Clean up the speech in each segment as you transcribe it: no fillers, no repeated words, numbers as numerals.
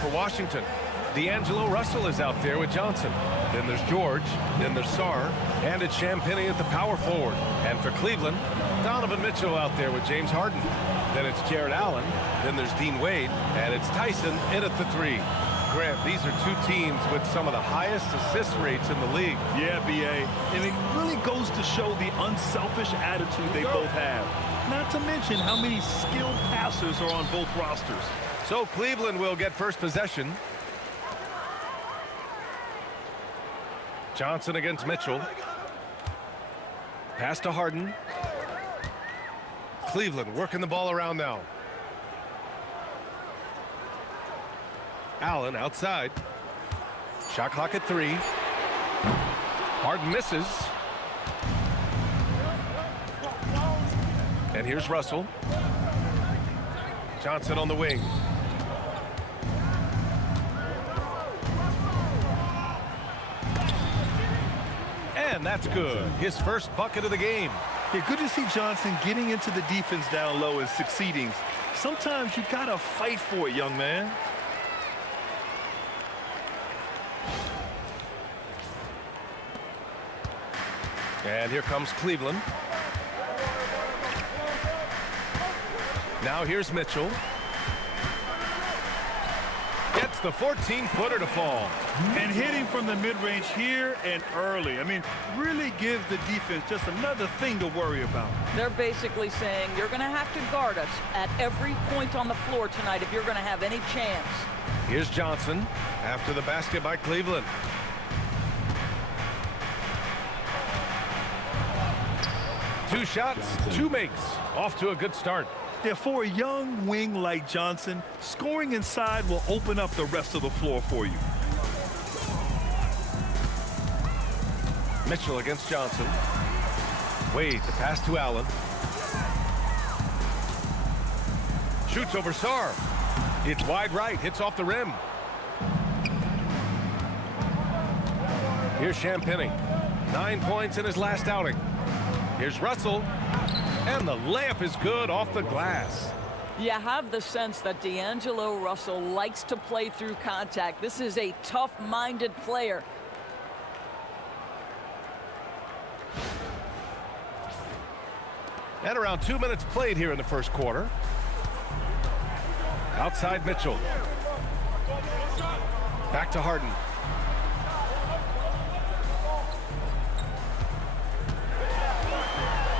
for Washington. D'Angelo Russell is out there with Johnson. Then there's George. Then there's Sarr. And it's Champagnie at the power forward. And for Cleveland, Donovan Mitchell out there with James Harden. Then it's Jared Allen. Then there's Dean Wade. And it's Tyson in at the 3. Grant, these are two teams with some of the highest assist rates in the league. Yeah, B.A. And it really goes to show the unselfish attitude they both have. Not to mention how many skilled passers are on both rosters. So Cleveland will get first possession. Johnson against Mitchell. Pass to Harden. Cleveland working the ball around now. Allen outside. Shot clock at 3. Harden misses. And here's Russell. Johnson on the wing. And that's good. His first bucket of the game. Yeah, good to see Johnson getting into the defense down low and succeeding. Sometimes you gotta fight for it, young man. And here comes Cleveland. Now here's Mitchell. Gets the 14-footer to fall. And hitting from the mid-range here and early. I mean, really gives the defense just another thing to worry about. They're basically saying you're going to have to guard us at every point on the floor tonight if you're going to have any chance. Here's Johnson after the basket by Cleveland. Two shots, 2 makes. Off to a good start. Yeah, for a young wing like Johnson, scoring inside will open up the rest of the floor for you. Mitchell against Johnson. Wade, the pass to Allen. Shoots over Sarr. It's wide right, hits off the rim. Here's Champagnie. 9 points in his last outing. Here's Russell. And the layup is good off the glass. You have the sense that D'Angelo Russell likes to play through contact. This is a tough-minded player. And around 2 minutes played here in the first quarter. Outside Mitchell. Back to Harden.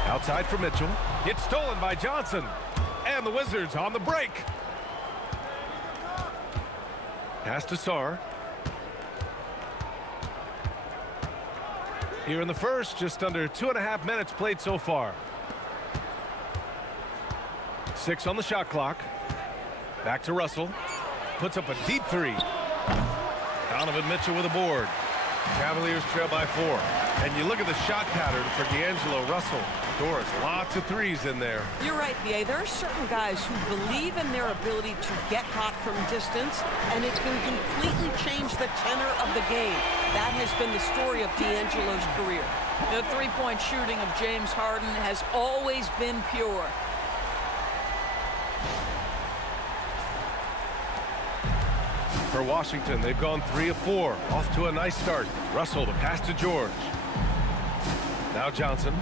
Outside for Mitchell. Gets stolen by Johnson. And the Wizards on the break. Pass to Sarr. Here in the first, just under 2.5 minutes played so far. 6 on the shot clock. Back to Russell. Puts up a deep 3. Donovan Mitchell with a board. Cavaliers trail by 4. And you look at the shot pattern for D'Angelo Russell. Doors, lots of 3s in there. You're right, B.A. There are certain guys who believe in their ability to get hot from distance, and it can completely change the tenor of the game. That has been the story of D'Angelo's career. The three-point shooting of James Harden has always been pure. For Washington, they've gone 3 of 4. Off to a nice start. Russell, the pass to George. Now Johnson.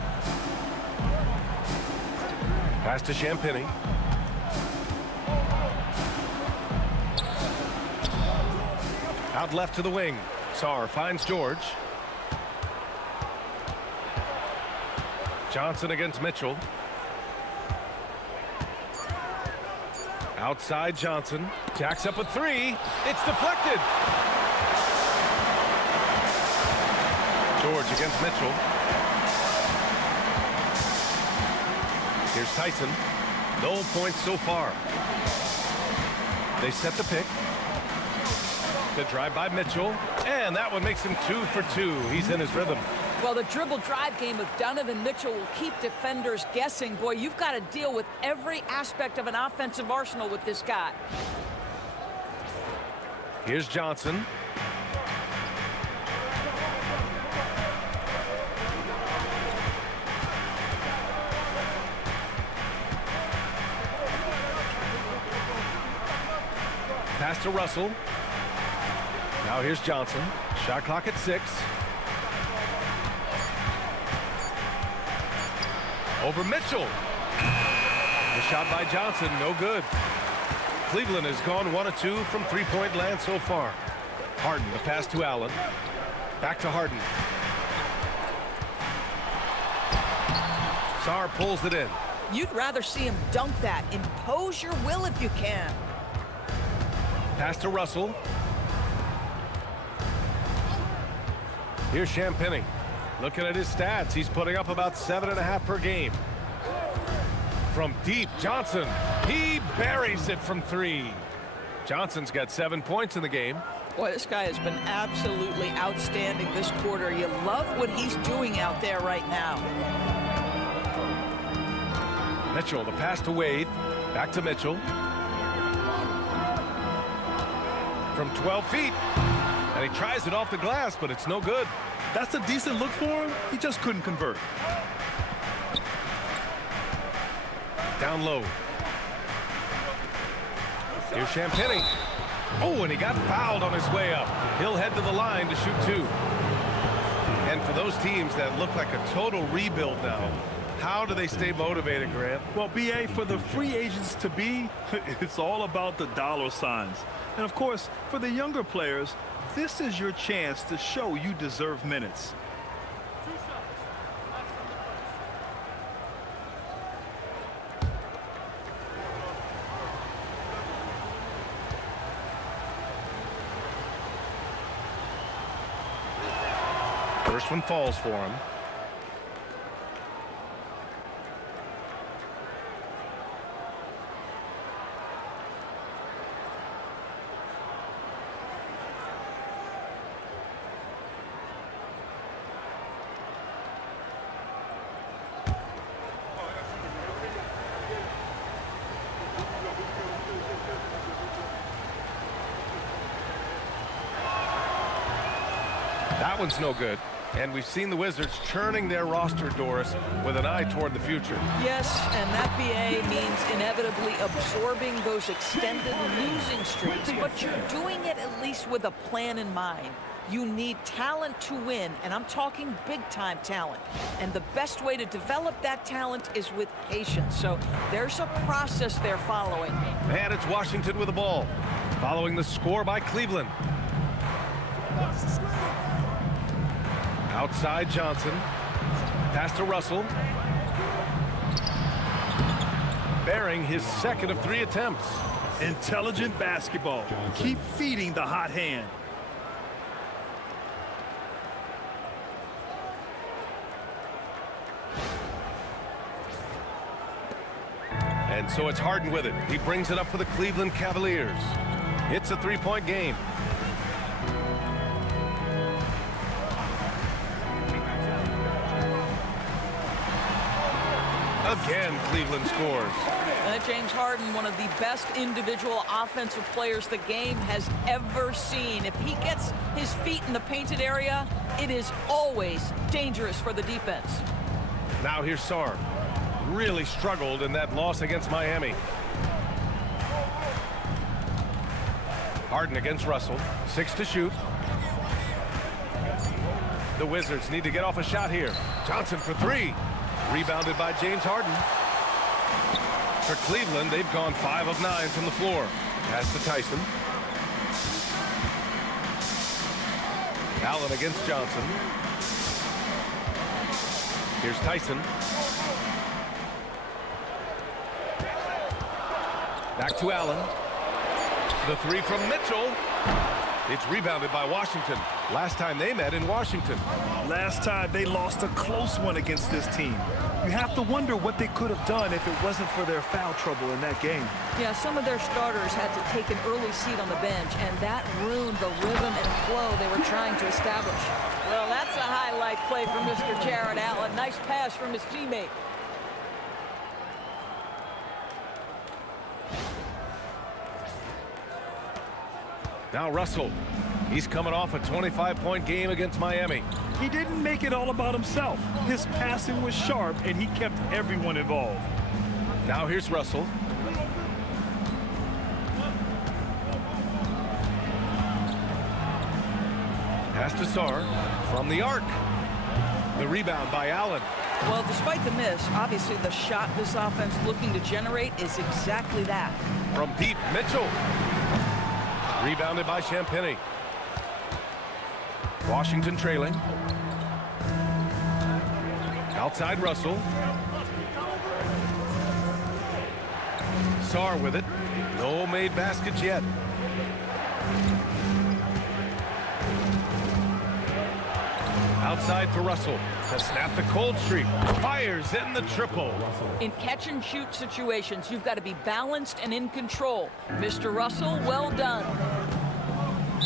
Pass to Champagnie. Out left to the wing. Sarr finds George. Johnson against Mitchell. Outside Johnson. Jacks up a 3. It's deflected. George against Mitchell. Here's Tyson. No points so far. They set the pick. The drive by Mitchell. And that one makes him 2 for 2. He's in his rhythm. Well, the dribble drive game of Donovan Mitchell will keep defenders guessing. Boy, you've got to deal with every aspect of an offensive arsenal with this guy. Here's Johnson. Pass to Russell. Now here's Johnson. Shot clock at 6. Over Mitchell. The shot by Johnson, no good. Cleveland has gone 1 of 2 from three-point land so far. Harden, the pass to Allen. Back to Harden. Sarr pulls it in. You'd rather see him dunk that. Impose your will if you can. Pass to Russell. Here's Champagnie. Looking at his stats, he's putting up about 7.5 per game. From deep, Johnson. He buries it from 3. Johnson's got 7 points in the game. Boy, this guy has been absolutely outstanding this quarter. You love what he's doing out there right now. Mitchell, the pass to Wade. Back to Mitchell. From 12 feet. And he tries it off the glass, but it's no good. That's a decent look for him. He just couldn't convert. Down low. Here's Champagnie. Oh, and he got fouled on his way up. He'll head to the line to shoot 2. And for those teams that look like a total rebuild now, how do they stay motivated, Grant? Well, B.A., for the free agents to be, it's all about the dollar signs. And, of course, for the younger players, this is your chance to show you deserve minutes. First one falls for him. That one's no good. And we've seen the Wizards churning their roster, Doris, with an eye toward the future. Yes, and that BA means inevitably absorbing those extended losing streaks, but you're doing it at least with a plan in mind. You need talent to win, and I'm talking big-time talent. And the best way to develop that talent is with patience. So there's a process they're following. And it's Washington with the ball, following the score by Cleveland. Outside Johnson. Pass to Russell. Bearing his second of 3 attempts. Intelligent basketball. Keep feeding the hot hand. And so it's Harden with it. He brings it up for the Cleveland Cavaliers. It's a 3-point game. Again, Cleveland scores. James Harden, one of the best individual offensive players the game has ever seen. If he gets his feet in the painted area, it is always dangerous for the defense. Now here's Sarr. Really struggled in that loss against Miami. Harden against Russell. 6 to shoot. The Wizards need to get off a shot here. Johnson for 3. Rebounded by James Harden. For Cleveland, they've gone 5 of 9 from the floor. Pass to Tyson. Allen against Johnson. Here's Tyson. Back to Allen. The 3 from Mitchell. It's rebounded by Washington. Last time they met in Washington. Last time they lost a close one against this team. You have to wonder what they could have done if it wasn't for their foul trouble in that game. Yeah, some of their starters had to take an early seat on the bench, and that ruined the rhythm and flow they were trying to establish. Well, that's a highlight play from Mr. Jared Allen. Nice pass from his teammate. Now Russell. He's coming off a 25-point game against Miami. He didn't make it all about himself. His passing was sharp, and he kept everyone involved. Now here's Russell. Pass to Sarr from the arc. The rebound by Allen. Well, despite the miss, obviously the shot this offense looking to generate is exactly that. From deep, Mitchell. Rebounded by Champagnie. Washington trailing. Outside Russell. Sarr with it. No made baskets yet. Outside for Russell to snap the cold streak. Fires in the triple. In catch-and-shoot situations, you've got to be balanced and in control. Mr. Russell, well done.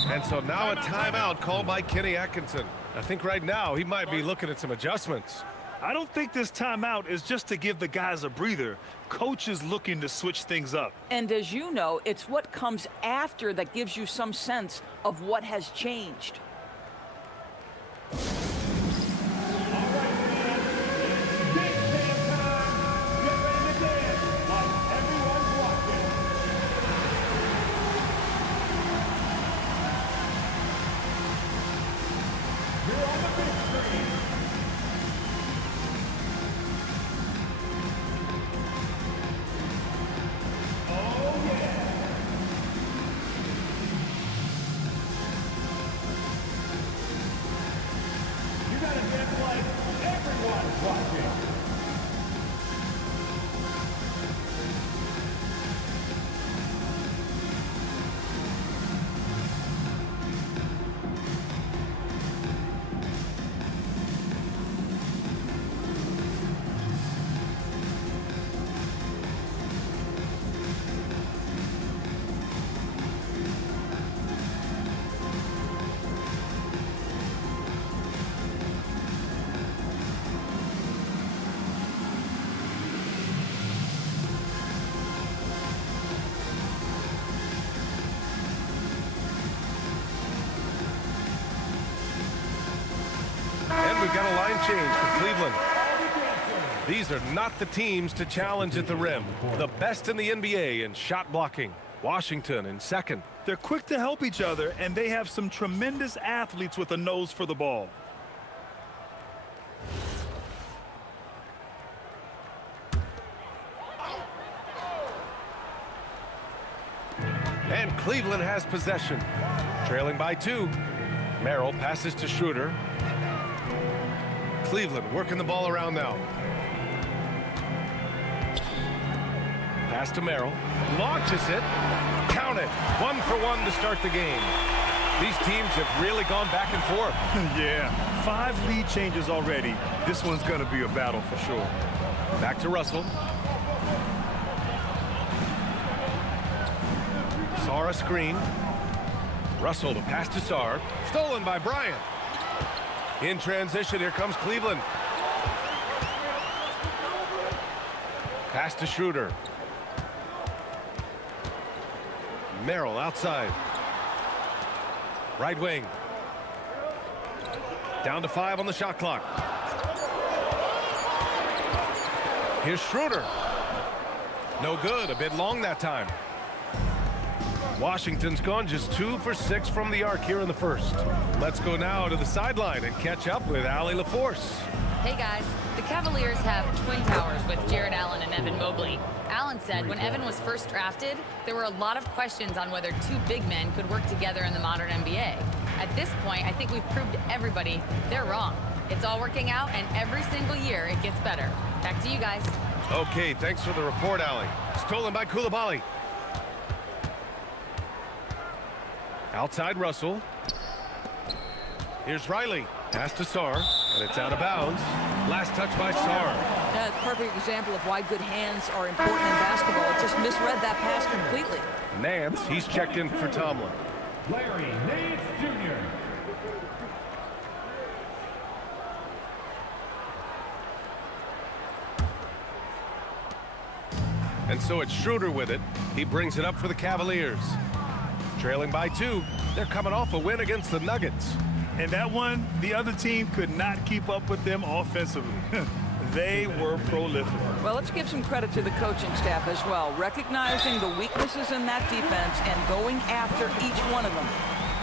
And so now a timeout called by Kenny Atkinson. I think right now he might be looking at some adjustments. I don't think this timeout is just to give the guys a breather. Coach is looking to switch things up. And as you know, it's what comes after that gives you some sense of what has changed. We've got a line change for Cleveland. These are not the teams to challenge at the rim. The best in the NBA in shot blocking. Washington in second. They're quick to help each other, and they have some tremendous athletes with a nose for the ball. And Cleveland has possession. Trailing by 2. Merrill passes to Schroeder. Cleveland working the ball around now. Pass to Merrill. Launches it. Count it. 1 for 1 to start the game. These teams have really gone back and forth. Yeah, 5 lead changes already. This one's going to be a battle for sure. Back to Russell. Sarr a screen. Russell to pass to Sarr. Stolen by Bryant. In transition, here comes Cleveland. Pass to Schroeder. Merrill outside. Right wing. Down to 5 on the shot clock. Here's Schroeder. No good, a bit long that time. Washington's gone just 2 for 6 from the arc here in the first. Let's go now to the sideline and catch up with Allie LaForce. Hey guys, the Cavaliers have twin towers with Jared Allen and Evan Mobley. Allen said when Evan was first drafted, there were a lot of questions on whether 2 big men could work together in the modern NBA. At this point, I think we've proved to everybody they're wrong. It's all working out, and every single year it gets better. Back to you guys. Okay, thanks for the report, Allie. Stolen by Coulibaly. Outside Russell. Here's Riley. Pass to Sarr, and it's out of bounds. Last touch by Sarr. That's a perfect example of why good hands are important in basketball. It just misread that pass completely. Nance, he's checked in for Tomlin. Larry Nance Jr. And so it's Schroeder with it. He brings it up for the Cavaliers. Trailing by 2. They're coming off a win against the Nuggets. And that one, the other team could not keep up with them offensively. They were prolific. Well, let's give some credit to the coaching staff as well, recognizing the weaknesses in that defense and going after each one of them.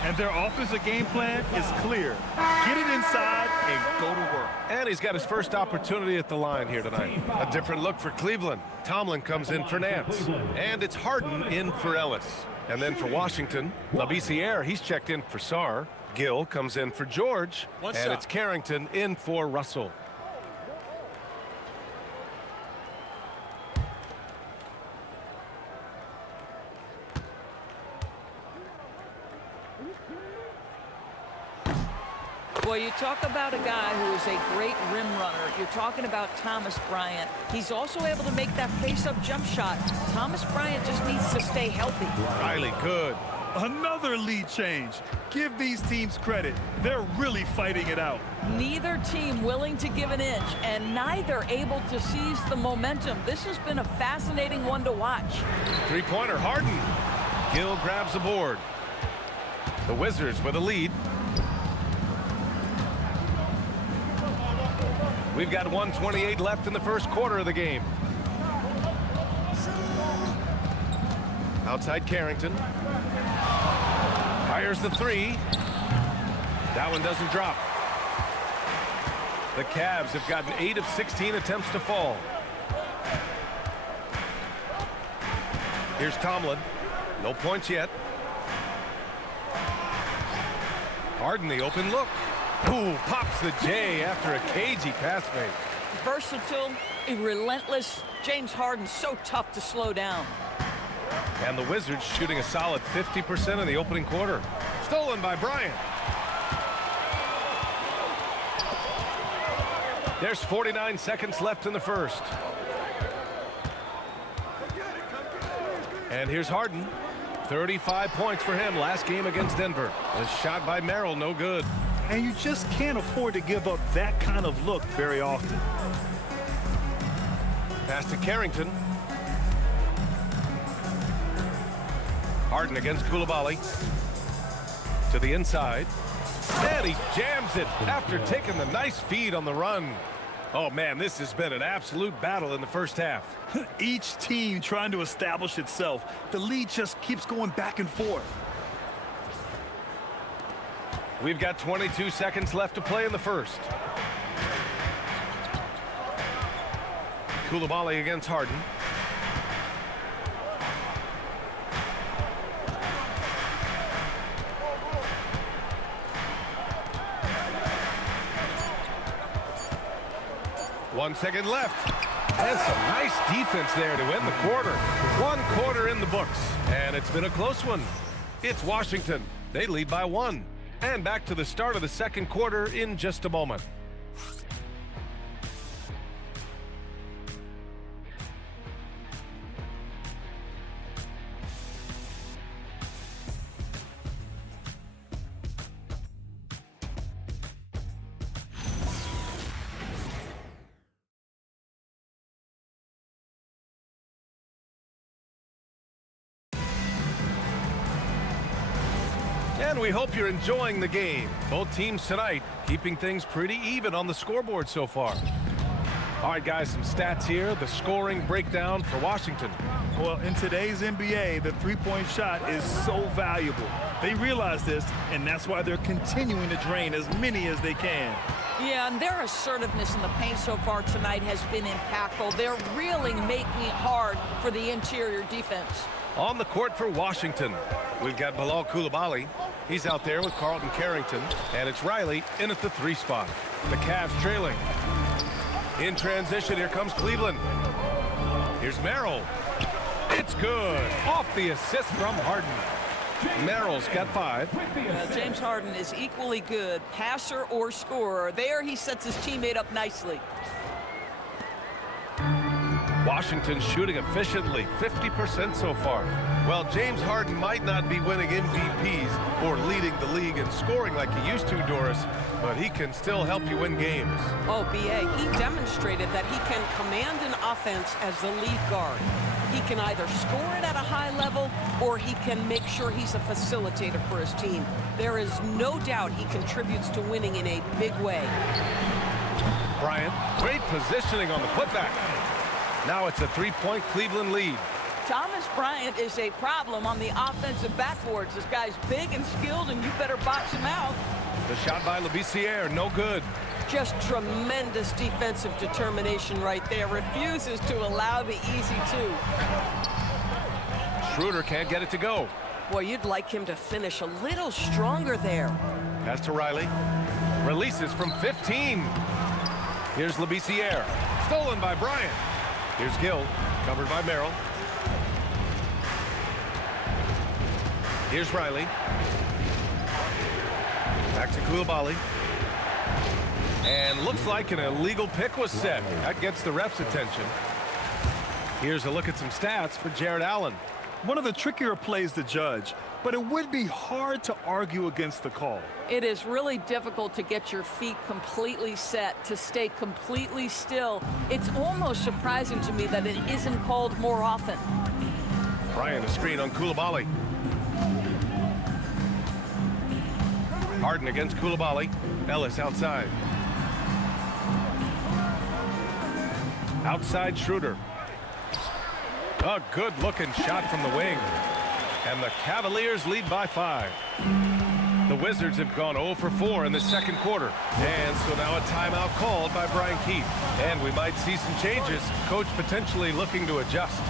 And their offensive game plan is clear. Get it inside and go to work. And he's got his first opportunity at the line here tonight. A different look for Cleveland. Tomlin comes in for Nance. And it's Harden in for Ellis. And then for Washington, Labissiere, he's checked in for Sarr. Gill comes in for George. And it's Carrington in for Russell. Boy, you talk about a guy who is a great rim runner. You're talking about Thomas Bryant. He's also able to make that face-up jump shot. Thomas Bryant just needs to stay healthy. Riley, good. Another lead change. Give these teams credit. They're really fighting it out. Neither team willing to give an inch, and neither able to seize the momentum. This has been a fascinating one to watch. Three-pointer, Harden. Gill grabs the board. The Wizards with a lead. We've got 1:28 left in the first quarter of the game. Outside Carrington. Fires the three. That one doesn't drop. The Cavs have gotten 8 of 16 attempts to fall. Here's Tomlin. No points yet. Harden, the open look. Ooh, pops the J after a cagey pass fake. Versatile, relentless. James Harden so tough to slow down. And the Wizards shooting a solid 50% in the opening quarter. Stolen by Bryant. There's 49 seconds left in the first. And here's Harden. 35 points for him last game against Denver. A shot by Merrill, no good. And you just can't afford to give up that kind of look very often. Pass to Carrington. Harden against Coulibaly. To the inside. And he jams it after taking the nice feed on the run. Oh, man, this has been an absolute battle in the first half. Each team trying to establish itself. The lead just keeps going back and forth. We've got 22 seconds left to play in the first. Coulibaly against Harden. One second left. And some nice defense there to end the quarter. One quarter in the books. And it's been a close one. It's Washington. They lead by 1. And back to the start of the second quarter in just a moment. And we hope you're enjoying the game. Both teams tonight keeping things pretty even on the scoreboard so far. All right, guys, some stats here. The scoring breakdown for Washington. Well, in today's NBA, the three-point shot is so valuable. They realize this, and that's why they're continuing to drain as many as they can. Yeah, and their assertiveness in the paint so far tonight has been impactful. They're really making it hard for the interior defense. On the court for Washington, we've got Bilal Coulibaly. He's out there with Carlton Carrington, and it's Riley in at the 3 spot. The Cavs trailing. In transition, here comes Cleveland. Here's Merrill. It's good. Off the assist from Harden. Merrill's got 5. James Harden is equally good, passer or scorer. There he sets his teammate up nicely. Washington shooting efficiently, 50% so far. Well, James Harden might not be winning MVPs or leading the league in scoring like he used to, Doris, but he can still help you win games. Oh, B.A., he demonstrated that he can command an offense as the lead guard. He can either score it at a high level or he can make sure he's a facilitator for his team. There is no doubt he contributes to winning in a big way. Bryant, great positioning on the putback. Now it's a 3-point Cleveland lead. Thomas Bryant is a problem on the offensive backboards. This guy's big and skilled, and you better box him out. The shot by Labissiere, no good. Just tremendous defensive determination right there. Refuses to allow the easy two. Schroeder can't get it to go. Boy, you'd like him to finish a little stronger there. Pass to Riley. Releases from 15. Here's Labissiere. Stolen by Bryant. Here's Gill. Covered by Merrill. Here's Riley. Back to Coulibaly. And looks like an illegal pick was set. That gets the ref's attention. Here's a look at some stats for Jared Allen. One of the trickier plays to judge, but it would be hard to argue against the call. It is really difficult to get your feet completely set, to stay completely still. It's almost surprising to me that it isn't called more often. Bryant, a screen on Coulibaly. Harden against Coulibaly. Ellis outside. Outside Schroeder. A good-looking shot from the wing. And the Cavaliers lead by 5. The Wizards have gone 0 for 4 in the second quarter. And so now a timeout called by Brian Keefe. And we might see some changes. Coach potentially looking to adjust.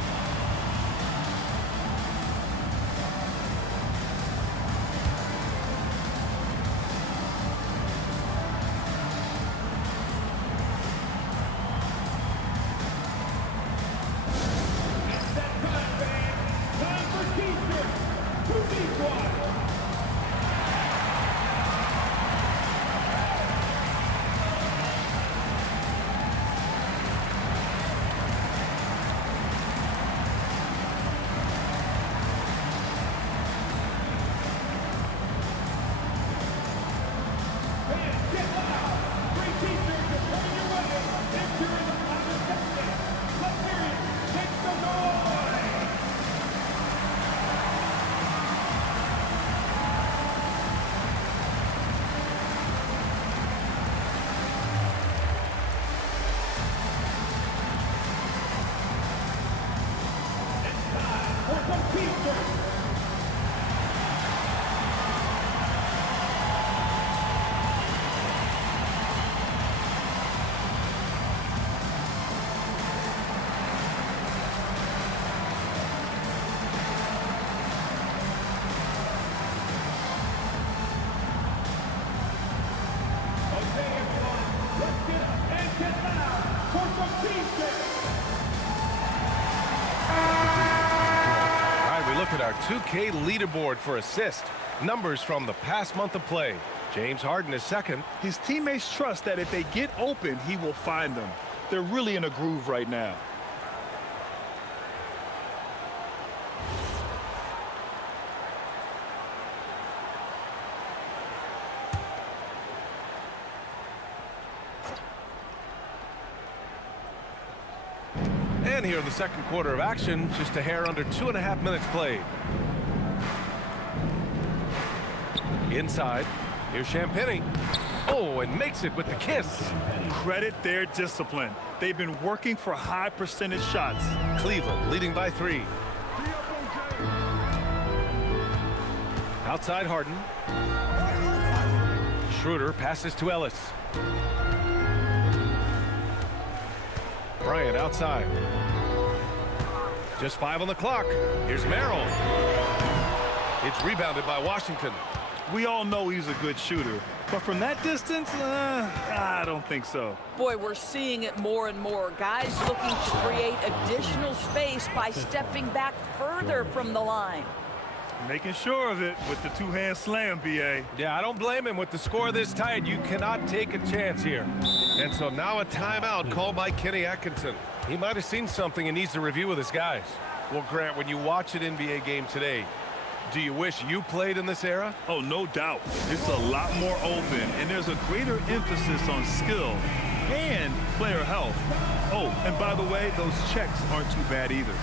Look at our 2K leaderboard for assist. Numbers from the past month of play. James Harden is second. His teammates trust that if they get open, he will find them. They're really in a groove right now. And here in the second quarter of action, just a hair under 2.5 minutes played. Inside, here's Champagnie. Oh, and makes it with the kiss. Credit their discipline. They've been working for high percentage shots. Cleveland leading by 3. Outside Harden. Schroeder passes to Ellis. Bryant outside. Just 5 on the clock. Here's Merrill. It's rebounded by Washington. We all know he's a good shooter, but from that distance, I don't think so. Boy, we're seeing it more and more. Guys looking to create additional space by stepping back further from the line. Making sure of it with the two-hand slam, B.A. Yeah, I don't blame him. With the score this tight, you cannot take a chance here. And so now a timeout called by Kenny Atkinson. He might have seen something and needs to review with his guys. Well, Grant, when you watch an NBA game today, do you wish you played in this era? Oh, no doubt. It's a lot more open, and there's a greater emphasis on skill and player health. Oh, and by the way, those checks aren't too bad either.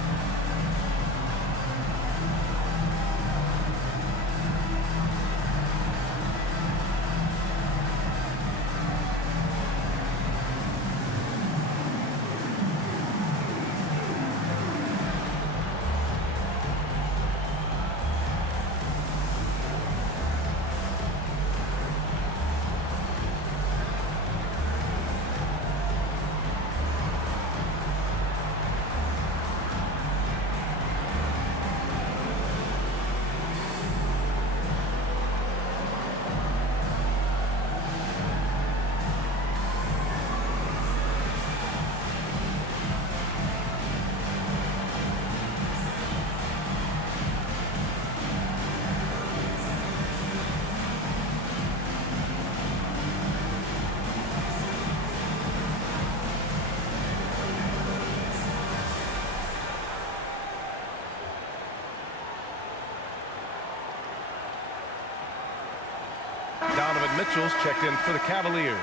Mitchell's checked in for the Cavaliers.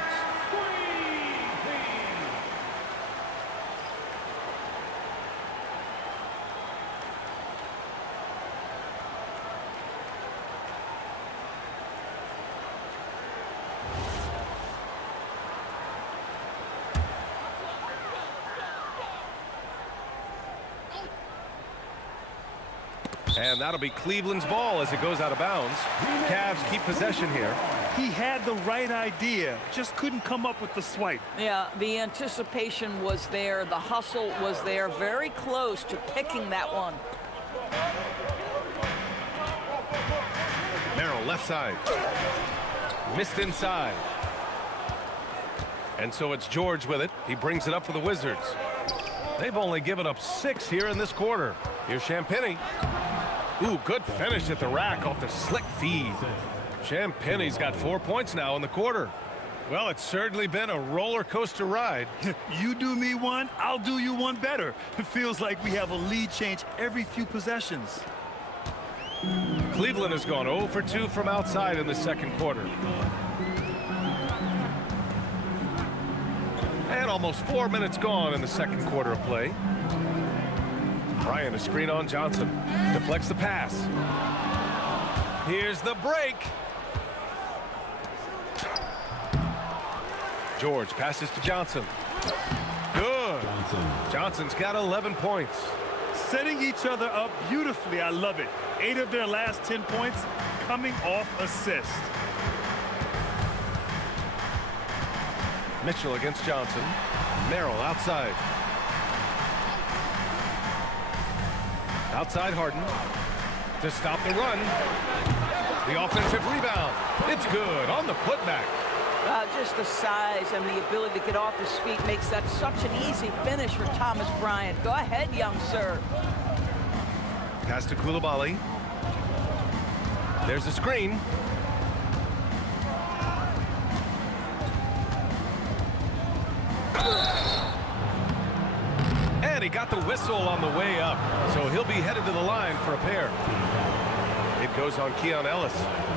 And that'll be Cleveland's ball as it goes out of bounds. Cavs keep possession here. He had the right idea, just couldn't come up with the swipe. Yeah, the anticipation was there. The hustle was there. Very close to picking that one. Merrill left side. Missed inside. And so it's George with it. He brings it up for the Wizards. They've only given up 6 here in this quarter. Here's Champagnie. Ooh, good finish at the rack off the slick feed. Champagnie's got 4 points now in the quarter. Well, it's certainly been a roller coaster ride. You do me one, I'll do you one better. It feels like we have a lead change every few possessions. Cleveland has gone 0 for 2 from outside in the second quarter. And almost 4 minutes gone in the second quarter of play. Bryant, a screen on Johnson. Deflects the pass. Here's the break. George passes to Johnson. Good. Johnson's got 11 points. Setting each other up beautifully. I love it. 8 of their last 10 points coming off assist. Mitchell against Johnson. Merrill outside. Outside Harden to stop the run. The offensive rebound. It's good on the putback. Just the size and the ability to get off his feet makes that such an easy finish for Thomas Bryant. Go ahead, young sir. Pass to Coulibaly. There's a screen. And he got the whistle on the way up, so he'll be headed to the line for a pair. It goes on Keon Ellis.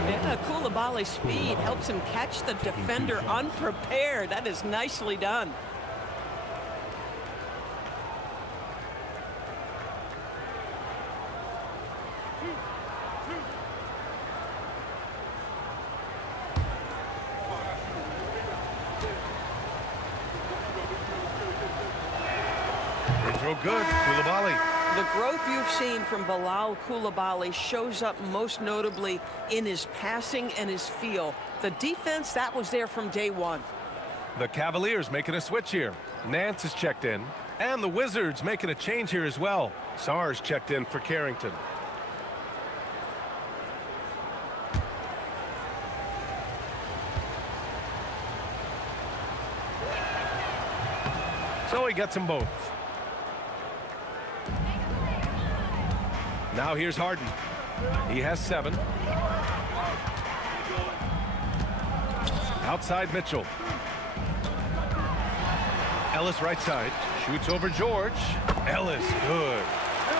Yeah, Coulibaly's speed helps him catch the defender unprepared. That is nicely done. Throw good, Coulibaly. The growth you've seen from Bilal Coulibaly shows up most notably in his passing and his feel. The defense, that was there from day one. The Cavaliers making a switch here. Nance is checked in. And the Wizards making a change here as well. Sarr's checked in for Carrington. So he gets them both. Now here's Harden. He has 7. Outside Mitchell. Ellis right side. Shoots over George. Ellis, good.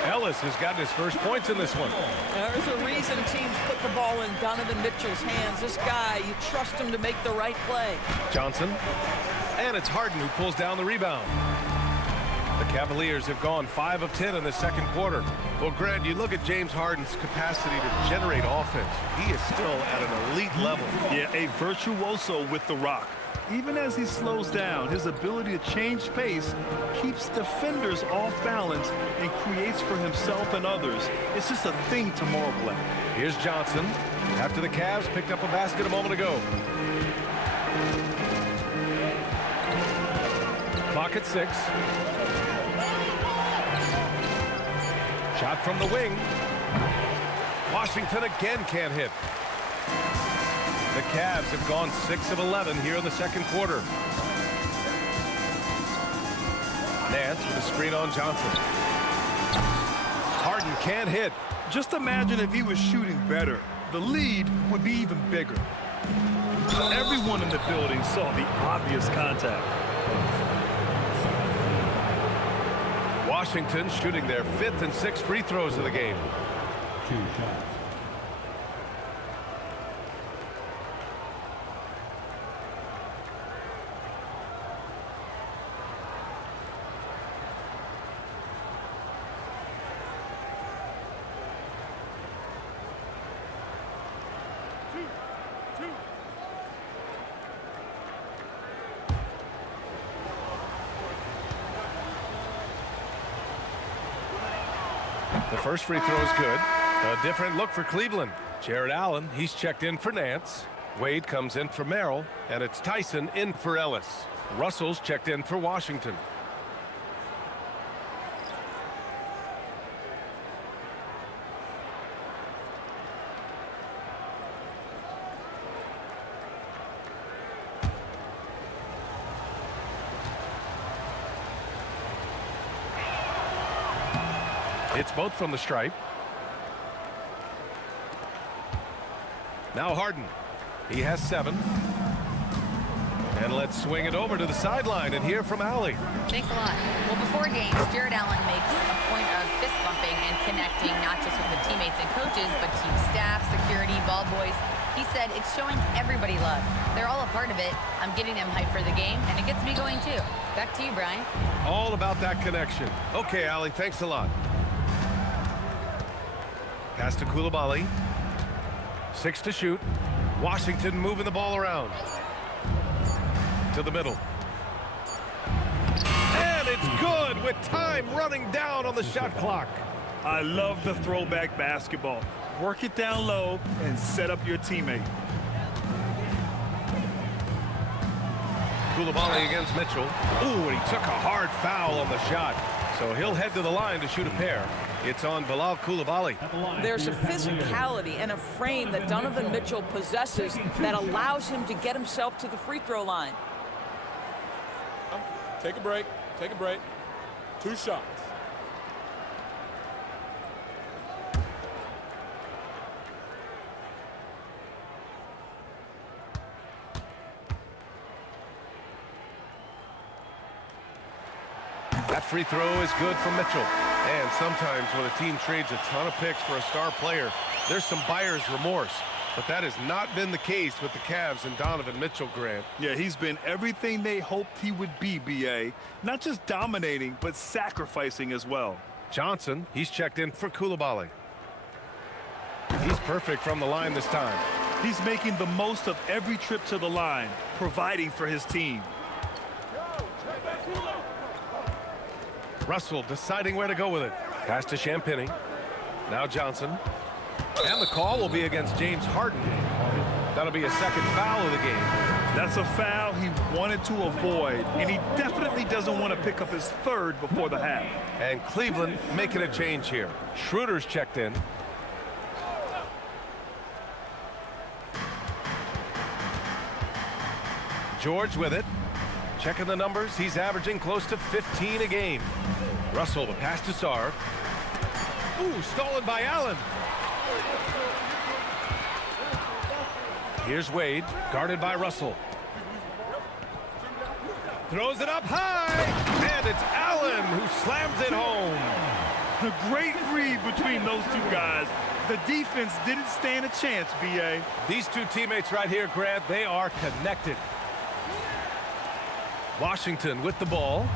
Ellis has gotten his first points in this one. There's a reason teams put the ball in Donovan Mitchell's hands. This guy, you trust him to make the right play. Johnson. And it's Harden who pulls down the rebound. The Cavaliers have gone 5 of 10 in the second quarter. Well, Grant, you look at James Harden's capacity to generate offense. He is still at an elite level. Yeah, a virtuoso with the rock. Even as he slows down, his ability to change pace keeps defenders off balance and creates for himself and others. It's just a thing to marvel at. Here's Johnson. After the Cavs picked up a basket a moment ago. Clock at 6. Shot from the wing. Washington again can't hit. The Cavs have gone 6 of 11 here in the second quarter. Nance with a screen on Johnson. Harden can't hit. Just imagine if he was shooting better. The lead would be even bigger. Everyone in the building saw the obvious contact. Washington shooting their 5th and 6th free throws of the game. 2 shots. The first free throw is good. A different look for Cleveland. Jared Allen, he's checked in for Nance. Wade comes in for Merrill, and it's Tyson in for Ellis. Russell's checked in for Washington. It's both from the stripe. Now Harden. He has 7. And let's swing it over to the sideline and hear from Allie. Thanks a lot. Well, before games, Jared Allen makes a point of fist bumping and connecting not just with the teammates and coaches, but team staff, security, ball boys. He said it's showing everybody love. They're all a part of it. I'm getting them hyped for the game, and it gets me going too. Back to you, Brian. All about that connection. Okay, Allie, thanks a lot. Pass to Coulibaly. 6 to shoot. Washington moving the ball around. To the middle. And it's good with time running down on the shot clock. I love the throwback basketball. Work it down low and set up your teammate. Coulibaly against Mitchell. Ooh, and he took a hard foul on the shot. So he'll head to the line to shoot a pair. It's on Bilal Coulibaly. There's a physicality and a frame that Donovan Mitchell possesses that allows him to get himself to the free throw line. Take a break. Take a break. 2 shots. That free throw is good from Mitchell. And sometimes when a team trades a ton of picks for a star player, there's some buyer's remorse. But that has not been the case with the Cavs and Donovan Mitchell, Grant. Yeah, he's been everything they hoped he would be, B.A. Not just dominating, but sacrificing as well. Johnson, he's checked in for Coulibaly. He's perfect from the line this time. He's making the most of every trip to the line, providing for his team. Russell deciding where to go with it. Pass to Champagnie. Now Johnson. And the call will be against James Harden. That'll be a second foul of the game. That's a foul he wanted to avoid, and he definitely doesn't want to pick up his 3rd before the half. And Cleveland making a change here. Schroeder's checked in. George with it. Checking the numbers, he's averaging close to 15 a game. Russell, the pass to Sarr. Ooh, stolen by Allen. Here's Wade, guarded by Russell. Throws it up high, and it's Allen who slams it home. A great read between those 2 guys. The defense didn't stand a chance, B.A. These 2 teammates right here, Grant, they are connected. Washington with the ball.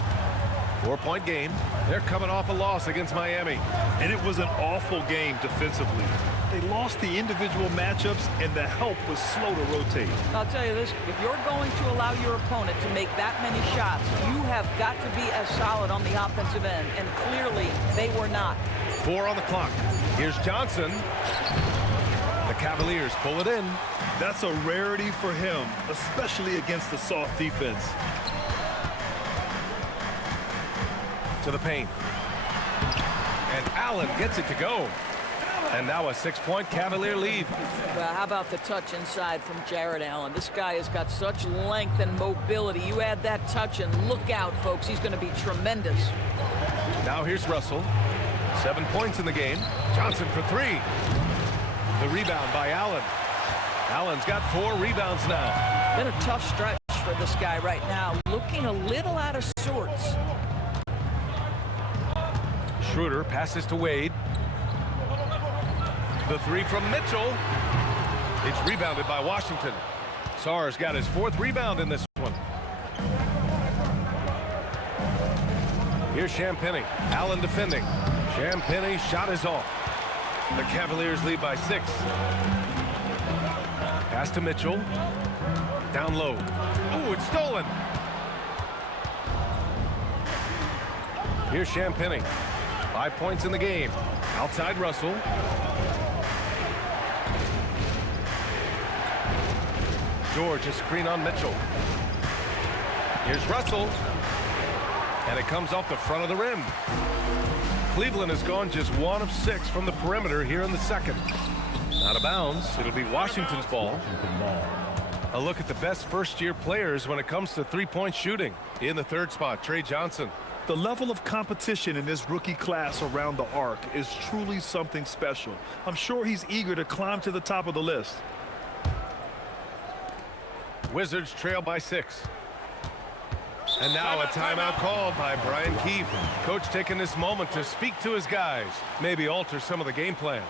4-point game. They're coming off a loss against Miami. And it was an awful game defensively. They lost the individual matchups, and the help was slow to rotate. I'll tell you this, if you're going to allow your opponent to make that many shots, you have got to be as solid on the offensive end, and clearly they were not. 4 on the clock. Here's Johnson. The Cavaliers pull it in. That's a rarity for him, especially against the soft defense. To the paint. And Allen gets it to go. And now a 6-point Cavalier lead. Well, how about the touch inside from Jared Allen? This guy has got such length and mobility. You add that touch and look out, folks. He's going to be tremendous. Now here's Russell. 7 points in the game. Johnson for 3. The rebound by Allen. Allen's got 4 rebounds now. Been a tough stretch for this guy right now. Looking a little out of sorts. Schroeder passes to Wade. The 3 from Mitchell. It's rebounded by Washington. Sarr's got his 4th rebound in this one. Here's Champagnie. Allen defending. Champagnie shot is off. The Cavaliers lead by 6. Pass to Mitchell. Down low. Ooh, it's stolen. Here's Champagnie. 5 points in the game. Outside Russell. George, a screen on Mitchell. Here's Russell. And it comes off the front of the rim. Cleveland has gone just 1 of 6 from the perimeter here in the second. Out of bounds. It'll be Washington's ball. A look at the best first-year players when it comes to three-point shooting. In the third spot, Trae Johnson. The level of competition in this rookie class around the arc is truly something special. I'm sure he's eager to climb to the top of the list. Wizards trail by 6. And now a timeout called by Brian Keefe. Coach taking this moment to speak to his guys. Maybe alter some of the game plan.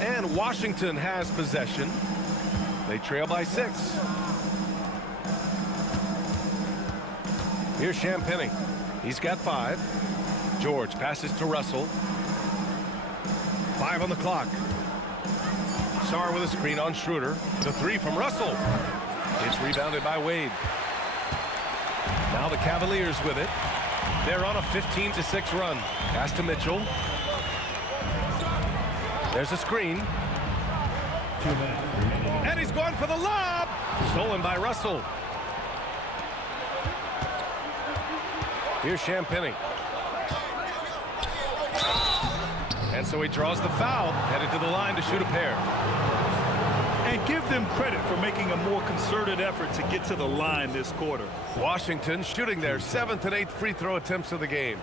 And Washington has possession. They trail by 6. Here's Champagnie. He's got 5. George passes to Russell. 5 on the clock. Sarr with a screen on Schroeder. The 3 from Russell. It's rebounded by Wade. Now the Cavaliers with it. They're on a 15-6 run. Pass to Mitchell. There's a screen. And he's going for the lob. Stolen by Russell. Here's Champagnie. And so he draws the foul, headed to the line to shoot a pair. And give them credit for making a more concerted effort to get to the line this quarter. Washington shooting their 7th and 8th free throw attempts of the game.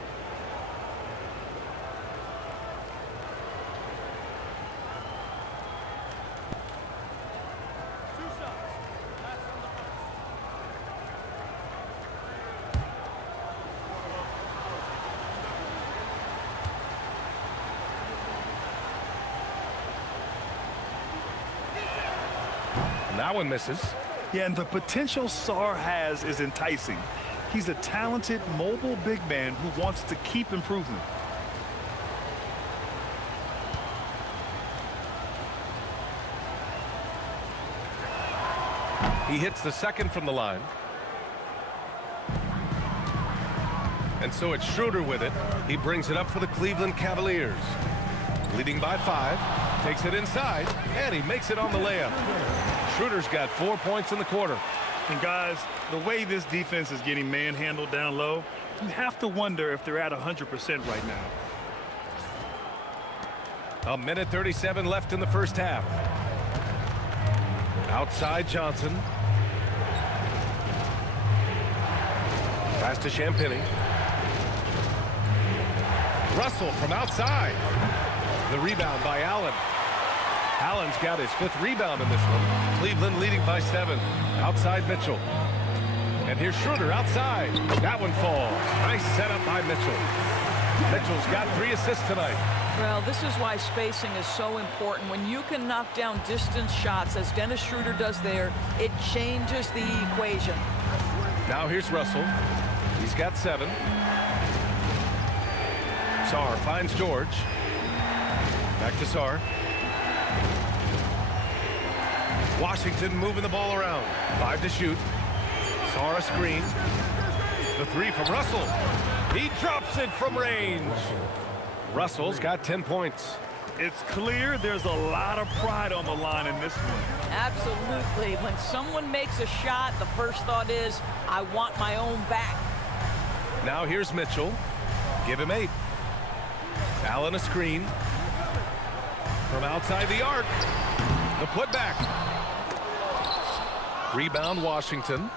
That one misses. Yeah, and the potential Sarr has is enticing. He's a talented, mobile big man who wants to keep improving. He hits the second from the line. And so it's Schroeder with it. He brings it up for the Cleveland Cavaliers. Leading by 5. Takes it inside. And he makes it on the layup. Schroeder's got 4 points in the quarter. And guys, the way this defense is getting manhandled down low, you have to wonder if they're at 100% right now. 1:37 left in the first half. Outside Johnson. Pass to Champagnie. Russell from outside. The rebound by Allen. Allen's got his 5th rebound in this one. Cleveland leading by 7. Outside Mitchell. And here's Schroeder outside. That one falls. Nice setup by Mitchell. Mitchell's got 3 assists tonight. Well, this is why spacing is so important. When you can knock down distance shots, as Dennis Schroeder does there, it changes the equation. Now here's Russell. He's got 7. Sarr finds George. Back to Sarr. Washington moving the ball around. 5 to shoot. Sarr a screen. The 3 from Russell. He drops it from range. Russell's got 10 points. It's clear there's a lot of pride on the line in this one. Absolutely. When someone makes a shot, the first thought is, I want my own back. Now here's Mitchell. Give him 8. Allen a screen. From outside the arc. The putback. Rebound Washington.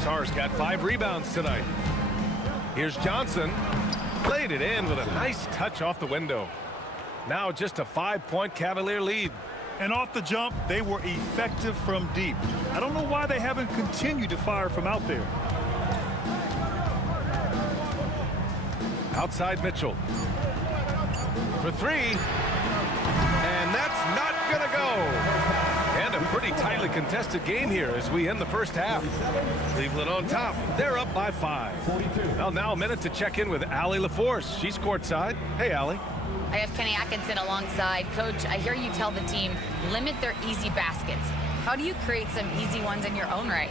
Sarr's got 5 rebounds tonight. Here's Johnson. Played it in with a nice touch off the window. Now just a 5-point Cavalier lead. And off the jump, they were effective from deep. I don't know why they haven't continued to fire from out there. Outside Mitchell. For 3. And that's not gonna go. And a pretty tightly contested game here as we end the first half. Cleveland on top. They're up by 5. Well, now a minute to check in with Allie LaForce. She's courtside. Hey, Allie. I have Kenny Atkinson alongside. Coach, I hear you tell the team, limit their easy baskets. How do you create some easy ones in your own right?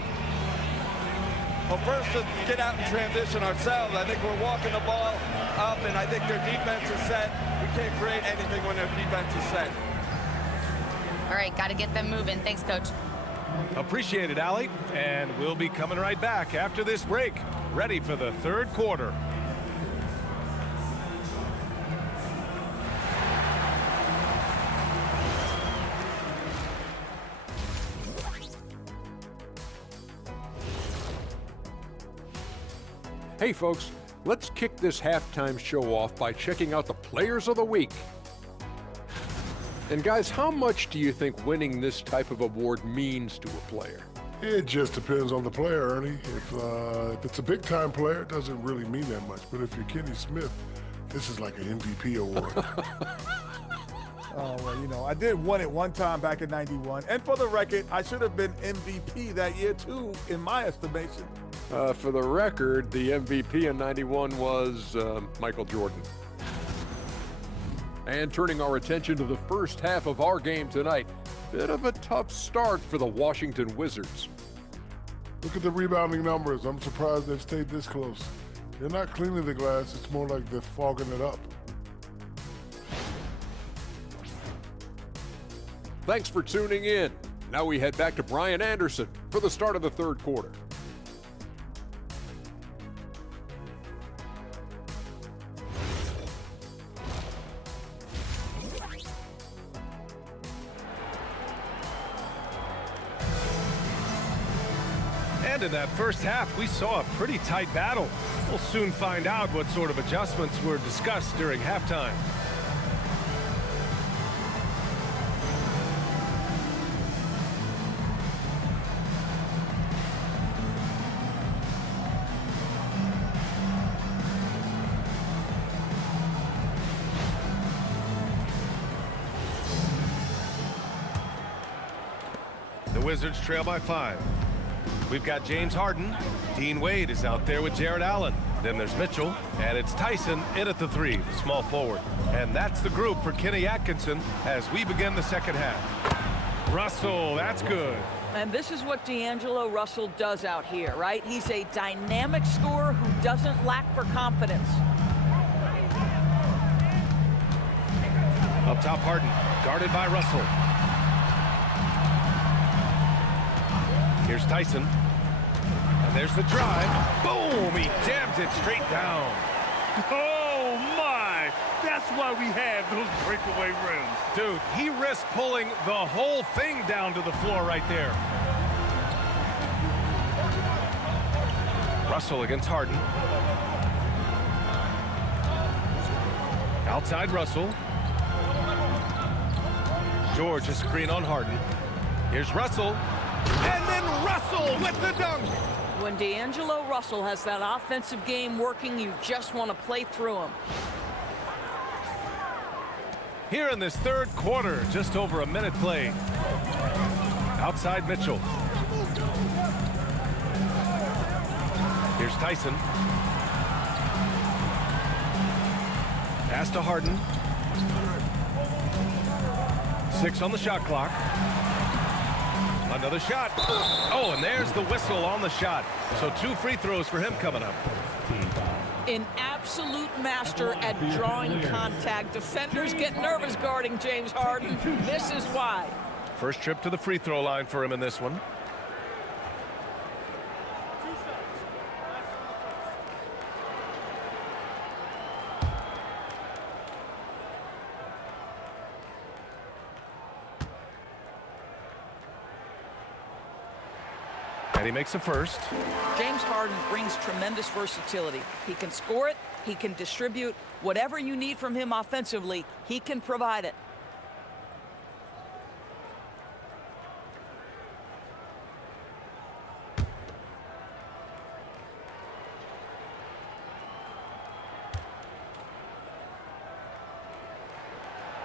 Well, first, to get out and transition ourselves. I think we're walking the ball up, and I think their defense is set. We can't create anything when their defense is set. All right, got to get them moving. Thanks, Coach. Appreciate it, Allie. And we'll be coming right back after this break. Ready for the third quarter. Hey folks, let's kick this halftime show off by checking out the Players of the Week. And guys, how much do you think winning this type of award means to a player? It just depends on the player, Ernie. If it's a big-time player, it doesn't really mean that much. But if you're Kenny Smith, this is like an MVP award. Oh, well, you know, I did win it one time back in '91. And for the record, I should have been MVP that year, too, in my estimation. For the record, the MVP in '91 was Michael Jordan. And turning our attention to the first half of our game tonight, bit of a tough start for the Washington Wizards. Look at the rebounding numbers. I'm surprised they've stayed this close. They're not cleaning the glass. It's more like they're fogging it up. Thanks for tuning in. Now we head back to Brian Anderson for the start of the third quarter. And in that first half, we saw a pretty tight battle. We'll soon find out what sort of adjustments were discussed during halftime. The Wizards trail by 5. We've got James Harden. Dean Wade is out there with Jared Allen. Then there's Mitchell, and it's Tyson in at the 3, small forward. And that's the group for Kenny Atkinson as we begin the second half. Russell, that's good. And this is what D'Angelo Russell does out here, right? He's a dynamic scorer who doesn't lack for confidence. Up top, Harden, guarded by Russell. Here's Tyson. And there's the drive. Boom! He jams it straight down. Oh, my! That's why we have those breakaway rims. Dude, he risked pulling the whole thing down to the floor right there. Russell against Harden. Outside Russell. George, a screen on Harden. Here's Russell. And then Russell with the dunk. When D'Angelo Russell has that offensive game working, you just want to play through him. Here in this third quarter, just over a minute played. Outside Mitchell. Here's Tyson. Pass to Harden. 6 on the shot clock. Another shot. Oh, and there's the whistle on the shot. So 2 free throws for him coming up. An absolute master at drawing contact. Defenders get nervous guarding James Harden. This is why. First trip to the free throw line for him in this one. And he makes a first. James Harden brings tremendous versatility. He can score it, he can distribute. Whatever you need from him offensively, he can provide it.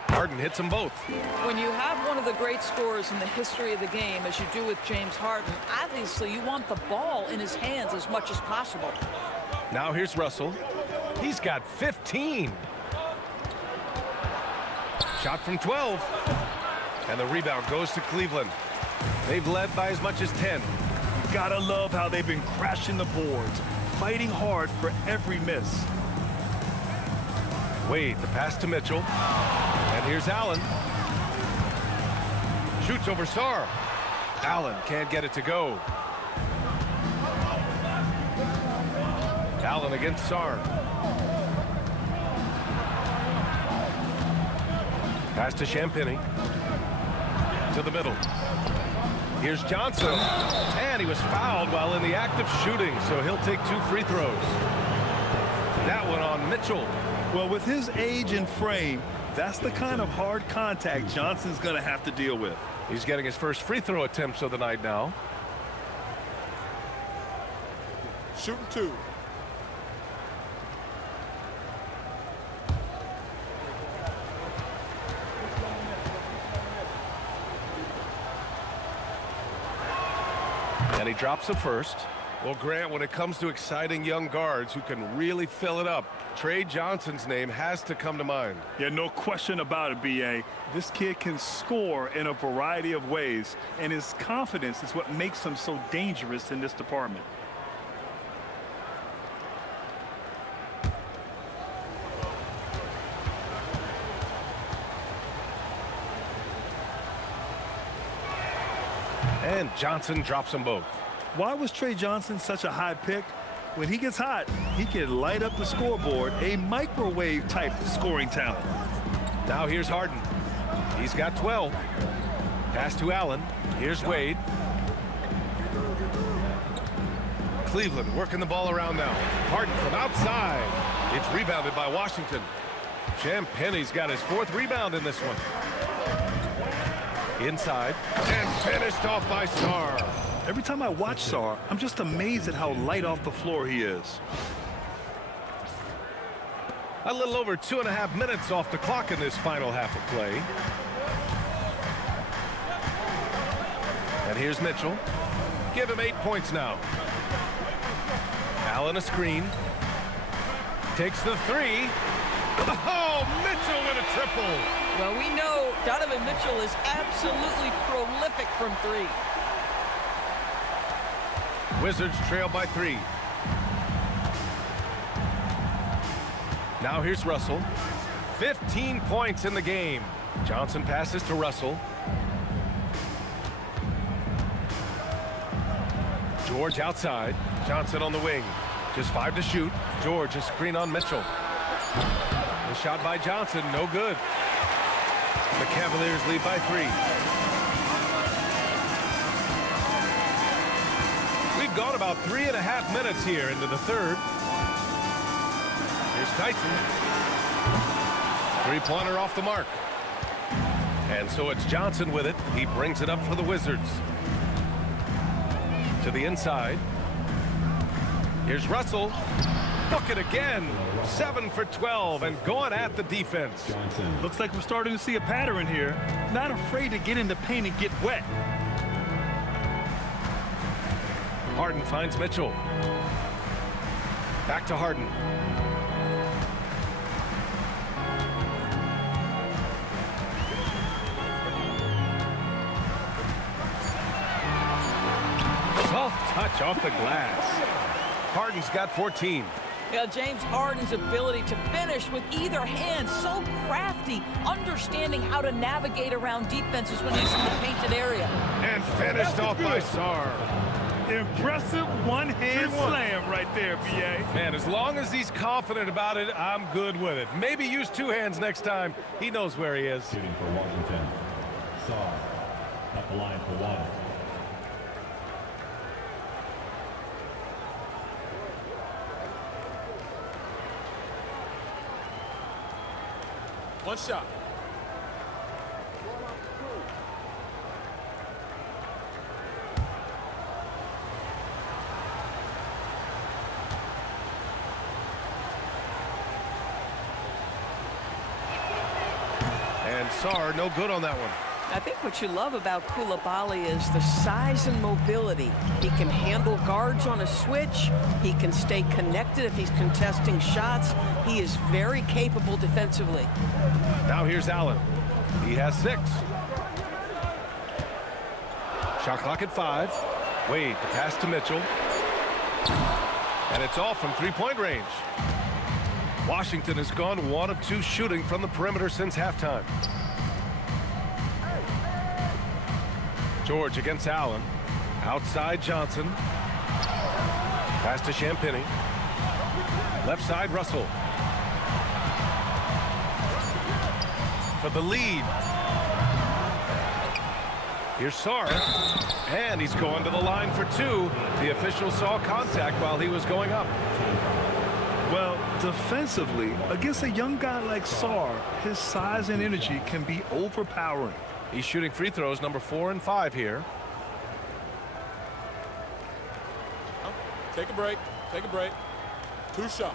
Harden hits them both. When you have one of the great scorers in the history of the game, as you do with James Harden, obviously you want the ball in his hands as much as possible. Now here's Russell. He's got 15. Shot from 12. And the rebound goes to Cleveland. They've led by as much as 10. You gotta love how they've been crashing the boards, fighting hard for every miss. Wade, the pass to Mitchell. And here's Allen. Shoots over Sarr. Allen can't get it to go. Allen against Sarr. Pass to Champagnie. To the middle. Here's Johnson. And he was fouled while in the act of shooting, so he'll take 2 free throws. That one on Mitchell. Well, with his age and frame, that's the kind of hard contact Johnson's going to have to deal with. He's getting his first free throw attempts of the night now. Shooting 2. And he drops the first. Well, Grant, when it comes to exciting young guards who can really fill it up, Trae Johnson's name has to come to mind. Yeah, no question about it, B.A. This kid can score in a variety of ways, and his confidence is what makes him so dangerous in this department. And Johnson drops them both. Why was Trae Johnson such a high pick? When he gets hot, he can light up the scoreboard, a microwave type scoring talent. Now here's Harden. He's got 12. Pass to Allen. Here's Wade. Cleveland working the ball around now. Harden from outside. It's rebounded by Washington. Champagnie's got his 4th rebound in this one. Inside. And finished off by Sarr. Every time I watch Sarr, I'm just amazed at how light off the floor he is. A little over 2.5 minutes off the clock in this final half of play. And here's Mitchell. Give him 8 points now. Allen a screen. Takes the 3. Oh, Mitchell with a triple. Well, we know Donovan Mitchell is absolutely prolific from 3. Wizards trail by 3. Now here's Russell. 15 points in the game. Johnson passes to Russell. George outside. Johnson on the wing. Just 5 to shoot. George a screen on Mitchell. The shot by Johnson, no good. The Cavaliers lead by 3. We've gone about 3.5 minutes here into the third. Here's Tyson. 3-pointer off the mark. And so it's Johnson with it. He brings it up for the Wizards. To the inside. Here's Russell. Book it again. 7 for 12 and going at the defense. Looks like we're starting to see a pattern here. Not afraid to get in the paint and get wet. Harden finds Mitchell. Back to Harden. Soft touch off the glass. Harden's got 14. Yeah, James Harden's ability to finish with either hand, so crafty, understanding how to navigate around defenses when he's in the painted area. And finished off by Sarr. Impressive one-hand slam right there, B.A. Man, as long as he's confident about it, I'm good with it. Maybe use two hands next time. He knows where he is. Shooting for Washington. Sarr at the line for one. One shot. And Sarr, no good on that one. I think what you love about Coulibaly is the size and mobility. He can handle guards on a switch. He can stay connected if he's contesting shots. He is very capable defensively. Now here's Allen. He has 6. Shot clock at 5. Wade, the pass to Mitchell. And it's off from three-point range. Washington has gone 1 of 2 shooting from the perimeter since halftime. George against Allen. Outside Johnson. Pass to Champagnie. Left side Russell. For the lead. Here's Sarr. And he's going to the line for 2. The official saw contact while he was going up. Well, defensively, against a young guy like Sarr, his size and energy can be overpowering. He's shooting free throws number 4 and 5 here. Take a break. Take a break. 2 shots.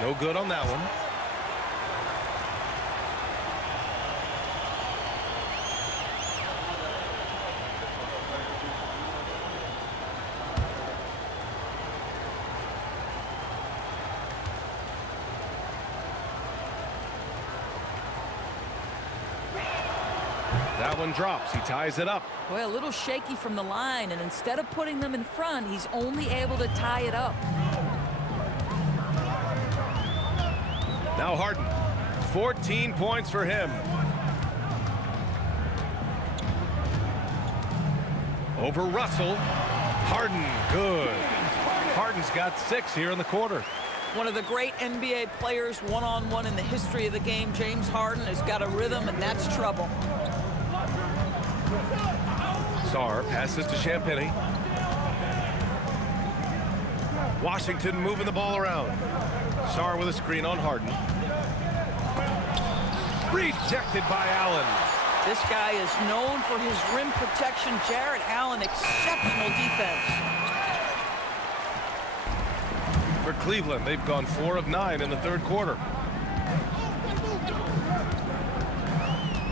No good on that one. That one drops. He ties it up. Well, a little shaky from the line, and instead of putting them in front, he's only able to tie it up. Now Harden. 14 points for him. Over Russell. Harden, good. Harden's got 6 here in the quarter. One of the great NBA players one-on-one in the history of the game, James Harden, has got a rhythm, and that's trouble. Sarr passes to Champagnie. Washington moving the ball around. Sarr with a screen on Harden. Rejected by Allen. This guy is known for his rim protection. Jarrett Allen, exceptional defense. For Cleveland, they've gone 4 of 9 in the third quarter.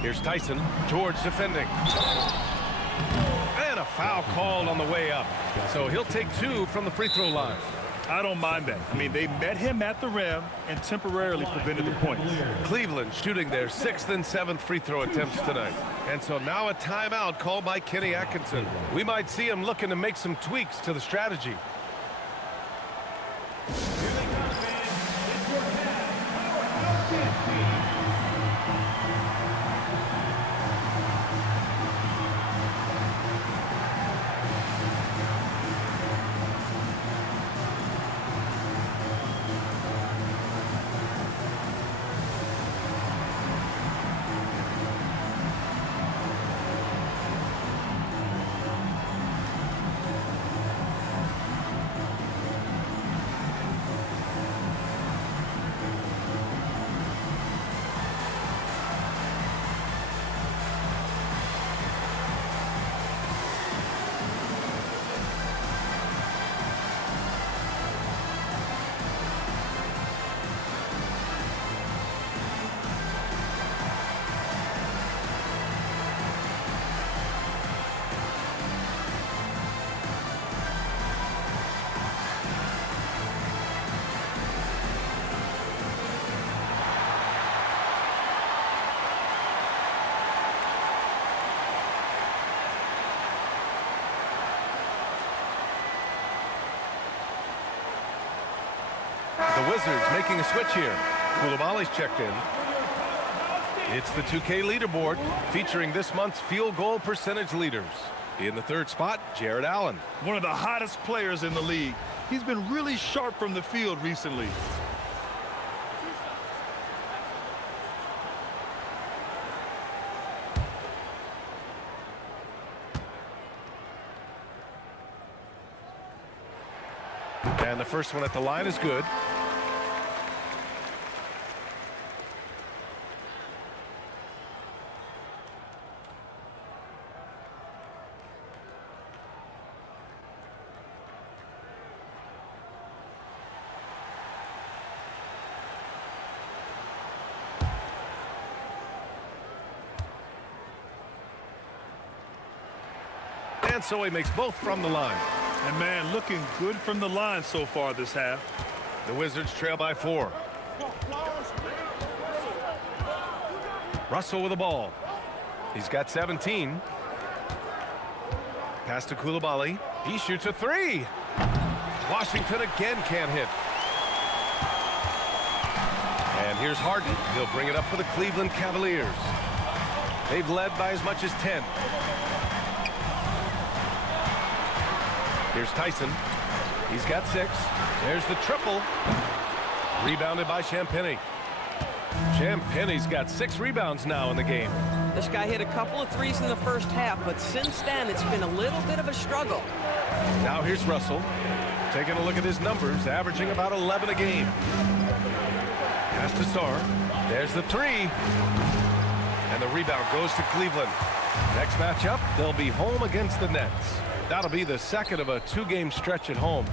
Here's Tyson. George defending. And a foul called on the way up. So he'll take 2 from the free throw line. I don't mind that. I mean, they met him at the rim and temporarily prevented the points. Cleveland shooting their 6th and 7th free throw attempts tonight. And so now a timeout called by Kenny Atkinson. We might see him looking to make some tweaks to the strategy. The Wizards making a switch here. Koulibaly's checked in. It's the 2K leaderboard featuring this month's field goal percentage leaders. In the third spot, Jared Allen. One of the hottest players in the league. He's been really sharp from the field recently. And the first one at the line is good. And so he makes both from the line. And man, looking good from the line so far this half. The Wizards trail by 4. Russell with the ball. He's got 17. Pass to Koulibaly. He shoots a 3. Washington again can't hit. And here's Harden. He'll bring it up for the Cleveland Cavaliers. They've led by as much as 10. Here's Tyson. He's got 6. There's the triple. Rebounded by Champagnie. Champagnie's got 6 rebounds now in the game. This guy hit a couple of threes in the first half, but since then it's been a little bit of a struggle. Now here's Russell. Taking a look at his numbers, averaging about 11 a game. Pass to Sarr. There's the 3. And the rebound goes to Cleveland. Next matchup, they'll be home against the Nets. That'll be the second of a 2-game stretch at home.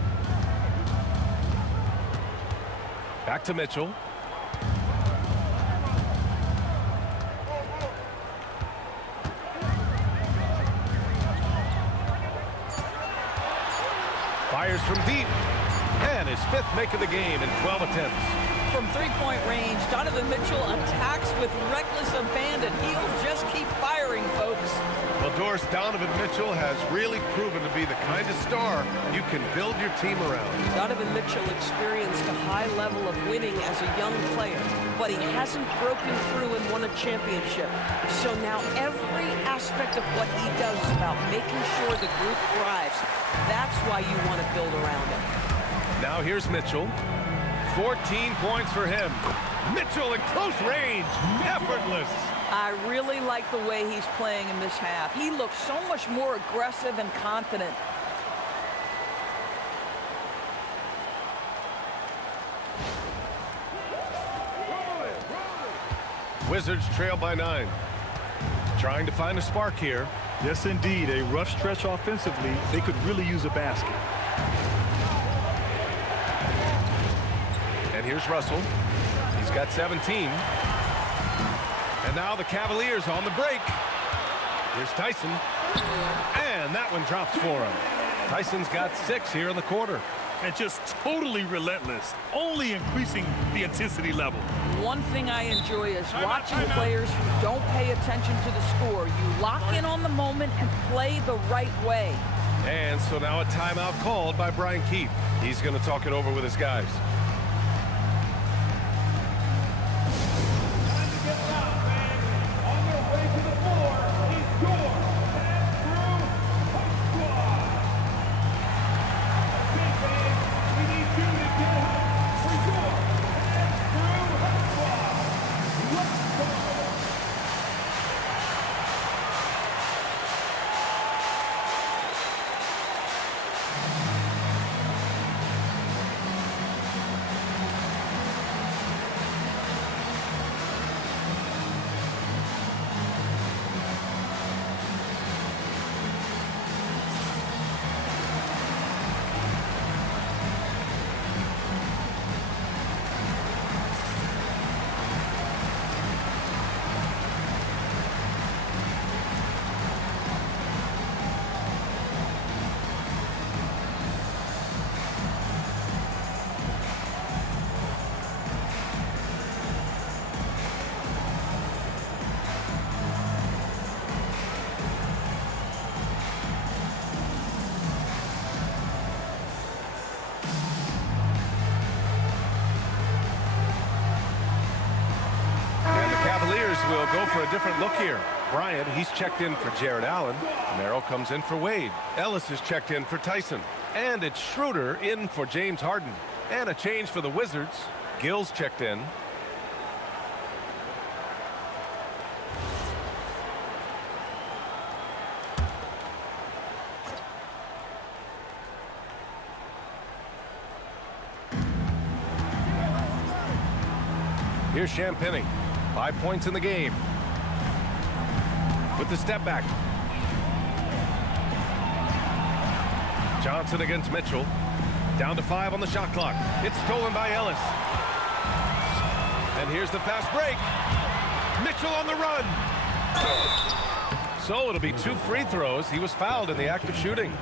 Back to Mitchell. Fires from deep. And his 5th make of the game in 12 attempts. From three-point range, Donovan Mitchell attacks with reckless abandon. He'll just keep firing, folks. Well, Doris, Donovan Mitchell has really proven to be the kind of star you can build your team around. Donovan Mitchell experienced a high level of winning as a young player, but he hasn't broken through and won a championship. So now every aspect of what he does is about making sure the group thrives. That's why you want to build around him. Now here's Mitchell. 14 points for him. Mitchell in close range. Effortless. I really like the way he's playing in this half. He looks so much more aggressive and confident. Wizards trail by 9. Trying to find a spark here. Yes, indeed. A rough stretch offensively. They could really use a basket. And here's Russell. He's got 17. And now the Cavaliers on the break. Here's Tyson. And that one drops for him. Tyson's got 6 here in the quarter. And just totally relentless, only increasing the intensity level. One thing I enjoy is watching players who don't pay attention to the score. You lock in on the moment and play the right way. And so now a timeout called by Brian Keefe. He's going to talk it over with his guys. we'll go for a different look here. Bryant, he's checked in for Jared Allen. Merrill comes in for Wade. Ellis is checked in for Tyson. And it's Schroeder in for James Harden. And a change for the Wizards. Gill's checked in. Here's Champagnie. 5 points in the game. With the step back. Johnson against Mitchell. Down to 5 on the shot clock. It's stolen by Ellis. And here's the fast break. Mitchell on the run. So it'll be 2 free throws. He was fouled in the act of shooting.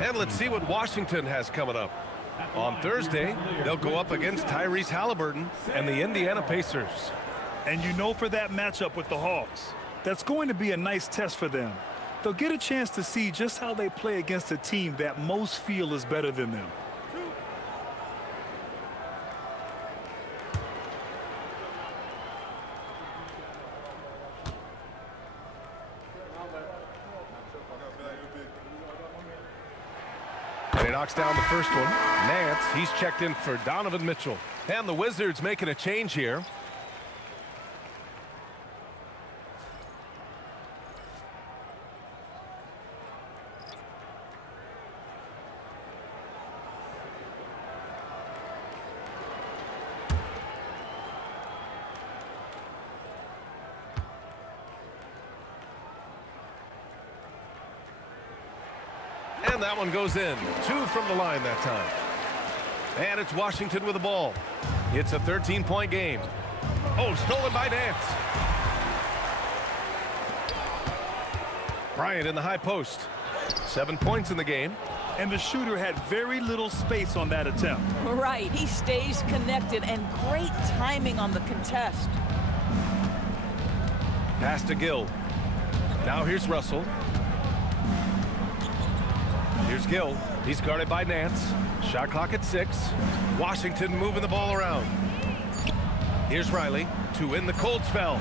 And let's see what Washington has coming up. On Thursday, they'll go up against Tyrese Halliburton and the Indiana Pacers. And you know, for that matchup with the Hawks, that's going to be a nice test for them. They'll get a chance to see just how they play against a team that most feel is better than them. And he knocks down the first one. Nance, he's checked in for Donovan Mitchell. And the Wizards making a change here. And that one goes in. 2 from the line that time. And it's Washington with the ball. It's a 13-point game. Oh, stolen by Nance. Bryant in the high post. 7 points in the game. And the shooter had very little space on that attempt. Right, he stays connected, and great timing on the contest. Pass to Gill. Now here's Russell. Here's Gill. He's guarded by Nance. Shot clock at 6. Washington moving the ball around. Here's Riley to end the cold spell.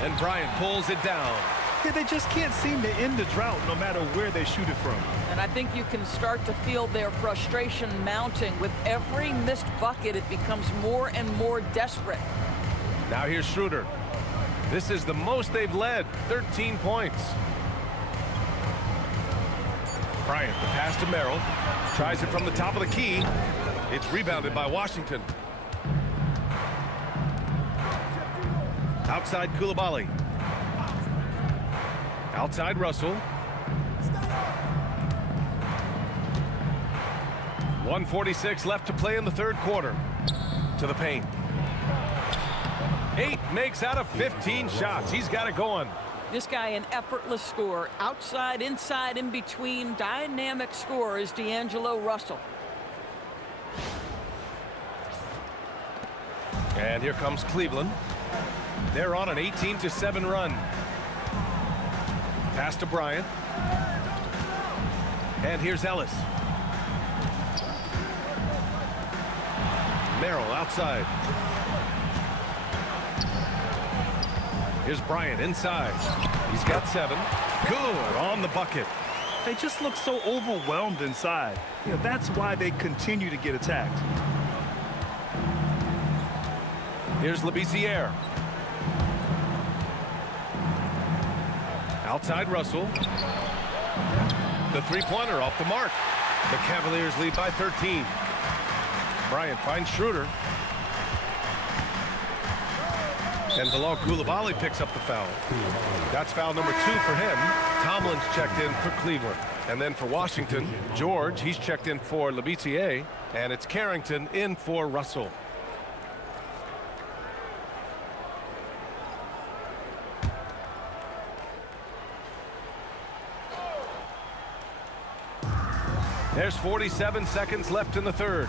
And Bryant pulls it down. Yeah, they just can't seem to end the drought no matter where they shoot it from. And I think you can start to feel their frustration mounting. With every missed bucket, it becomes more and more desperate. Now here's Schroeder. This is the most they've led. 13 points. Bryant, the pass to Merrill. Tries it from the top of the key. It's rebounded by Washington. Outside Coulibaly. Outside Russell. 1:46 left to play in the third quarter. To the paint. 8 makes out of 15 shots. He's got it going. This guy, an effortless scorer. Outside, inside, in between. Dynamic scorer is D'Angelo Russell. And here comes Cleveland. They're on an 18-7 run. Pass to Bryant. And here's Ellis. Merrill outside. Here's Bryant inside. He's got 7. Good on the bucket. They just look so overwhelmed inside. You know, that's why they continue to get attacked. Here's Labissiere. Outside Russell. The three-pointer off the mark. The Cavaliers lead by 13. Bryant finds Schroeder. And Bilal Coulibaly picks up the foul. That's foul number 2 for him. Tomlin's checked in for Cleveland. And then for Washington, George, he's checked in for Labissiere. And it's Carrington in for Russell. There's 47 seconds left in the third.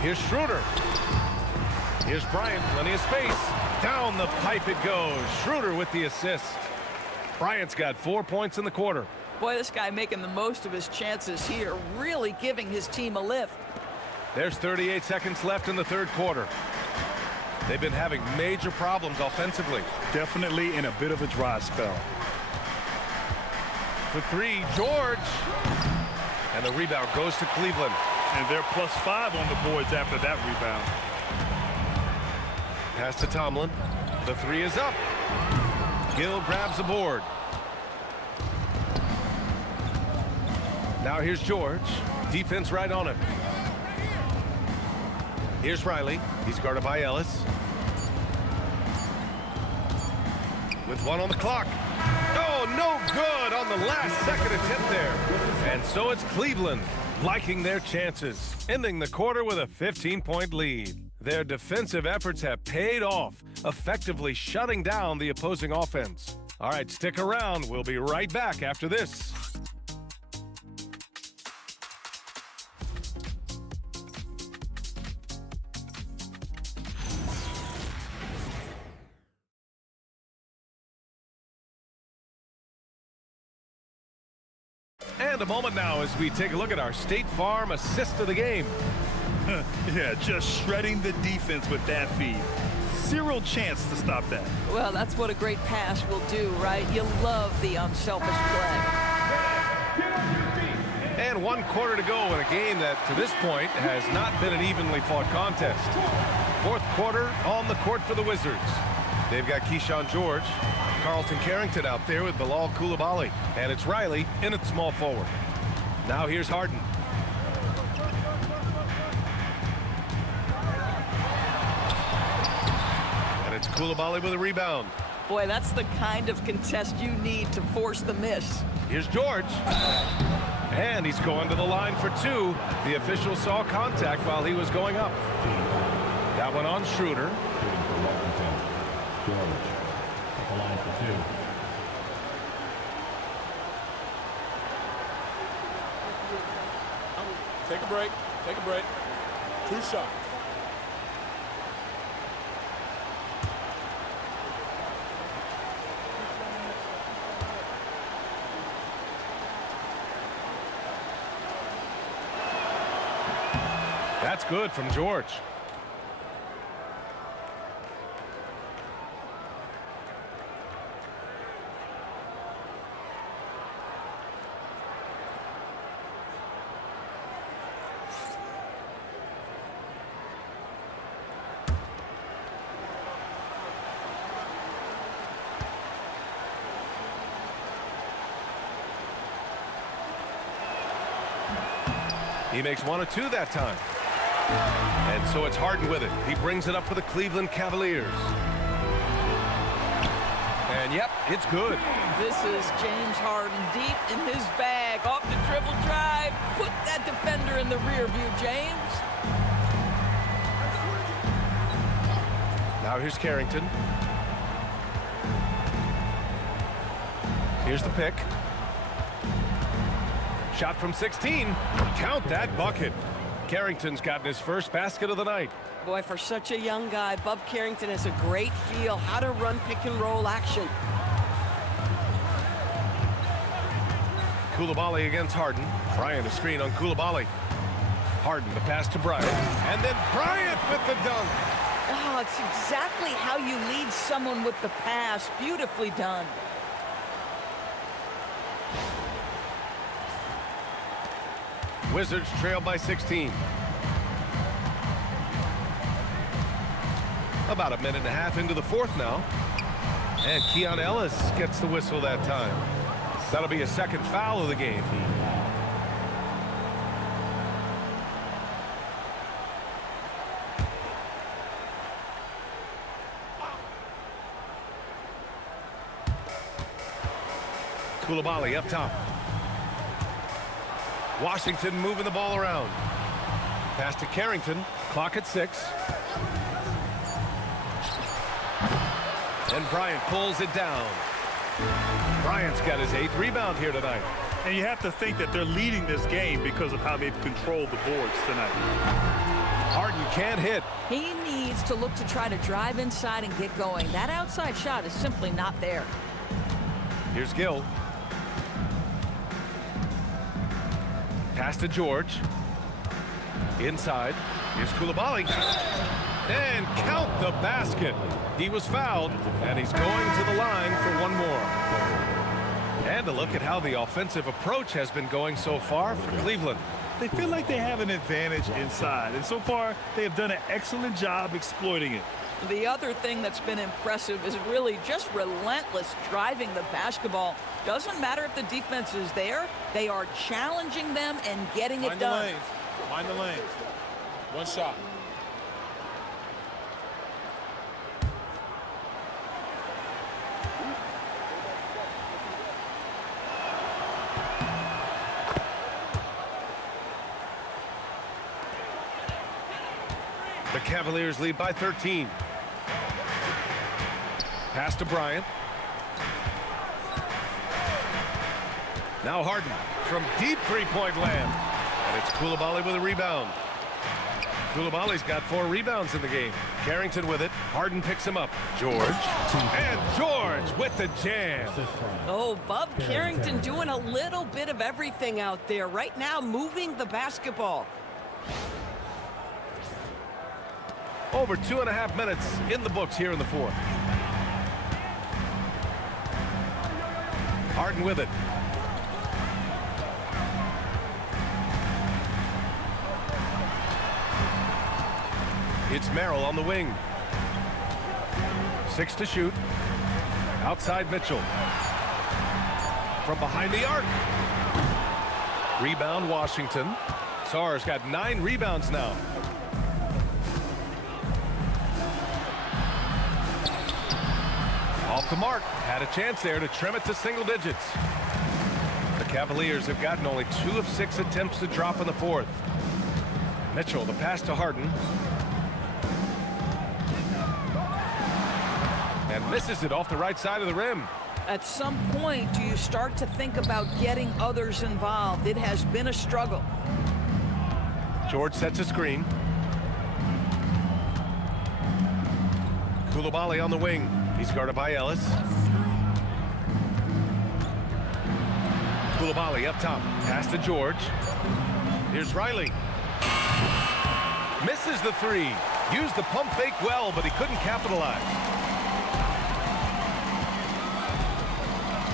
Here's Schroeder. Here's Bryant, plenty of space. Down the pipe it goes. Schroeder with the assist. Bryant's got 4 points in the quarter. Boy, this guy making the most of his chances here, really giving his team a lift. There's 38 seconds left in the third quarter. They've been having major problems offensively. Definitely in a bit of a dry spell. For three, George. And the rebound goes to Cleveland. And they're +5 on the boards after that rebound. Pass to Tomlin. The three is up. Gill grabs the board. Now here's George. Defense right on him. Here's Riley. He's guarded by Ellis. With one on the clock. Oh, no good on the last second attempt there. And so it's Cleveland liking their chances, ending the quarter with a 15-point lead. Their defensive efforts have paid off, effectively shutting down the opposing offense. All right, stick around. We'll be right back after this. And a moment now as we take a look at our State Farm assist of the game. Yeah, just shredding the defense with that feed. Zero chance to stop that. Well, that's what a great pass will do, right? You love the unselfish play. And 1 quarter to go in a game that, to this point, has not been an evenly fought contest. Fourth quarter on the court for the Wizards. They've got Keyshawn George, Carlton Carrington out there with Bilal Coulibaly, and it's Riley in at small forward. Now here's Harden. And it's Coulibaly with a rebound. Boy, that's the kind of contest you need to force the miss. Here's George. And he's going to the line for two. The official saw contact while he was going up. That one on Schroeder. George at the line for two. Take a break. Take a break. 2 shots. That's good from George. He makes 1 or 2 that time. And so it's Harden with it. He brings it up for the Cleveland Cavaliers. And yep, it's good. This is James Harden deep in his bag. Off the dribble drive. Put that defender in the rear view, James. Now here's Carrington. Here's the pick. Shot from 16. Count that bucket. Carrington's gotten his first basket of the night. Boy, for such a young guy, Bub Carrington has a great feel how to run pick and roll action. Coulibaly against Harden. Bryant a screen on Coulibaly. Harden the pass to Bryant. And then Bryant with the dunk. Oh, it's exactly how you lead someone with the pass. Beautifully done. Wizards trail by 16. About a minute and a half into the fourth now. And Keon Ellis gets the whistle that time. That'll be a second foul of the game. Coulibaly up top. Washington moving the ball around. Pass to Carrington. Clock at 6. And Bryant pulls it down. Bryant's got his 8th rebound here tonight. And you have to think that they're leading this game because of how they've controlled the boards tonight. Harden can't hit. He needs to look to try to drive inside and get going. That outside shot is simply not there. Here's Gill. Pass to George. Inside, here's Coulibaly. And count the basket. He was fouled, and he's going to the line for one more. And a look at how the offensive approach has been going so far for Cleveland. They feel like they have an advantage inside, and so far they have done an excellent job exploiting it. The other thing that's been impressive is really just relentless driving the basketball. Doesn't matter if the defense is there, they are challenging them and getting it done. Mind the lanes. One shot. The Cavaliers lead by 13. Pass to Bryant. Now Harden from deep three-point land. And it's Coulibaly with a rebound. Coulibaly's got 4 rebounds in the game. Carrington with it. Harden picks him up. George. And George with the jam. Oh, Bub Carrington doing a little bit of everything out there. Right now, moving the basketball. Over 2.5 minutes in the books here in the fourth. Harden with it. It's Merrill on the wing. 6 to shoot. Outside Mitchell. From behind the arc. Rebound Washington. Sarr's got 9 rebounds now. Off the mark. Had a chance there to trim it to single digits. The Cavaliers have gotten only 2 of 6 attempts to drop in the fourth. Mitchell, the pass to Harden. And misses it off the right side of the rim. At some point, do you start to think about getting others involved? It has been a struggle. George sets a screen. Coulibaly on the wing. He's guarded by Ellis. Coulibaly up top. Pass to George. Here's Riley. Misses the 3. Used the pump fake well, but he couldn't capitalize.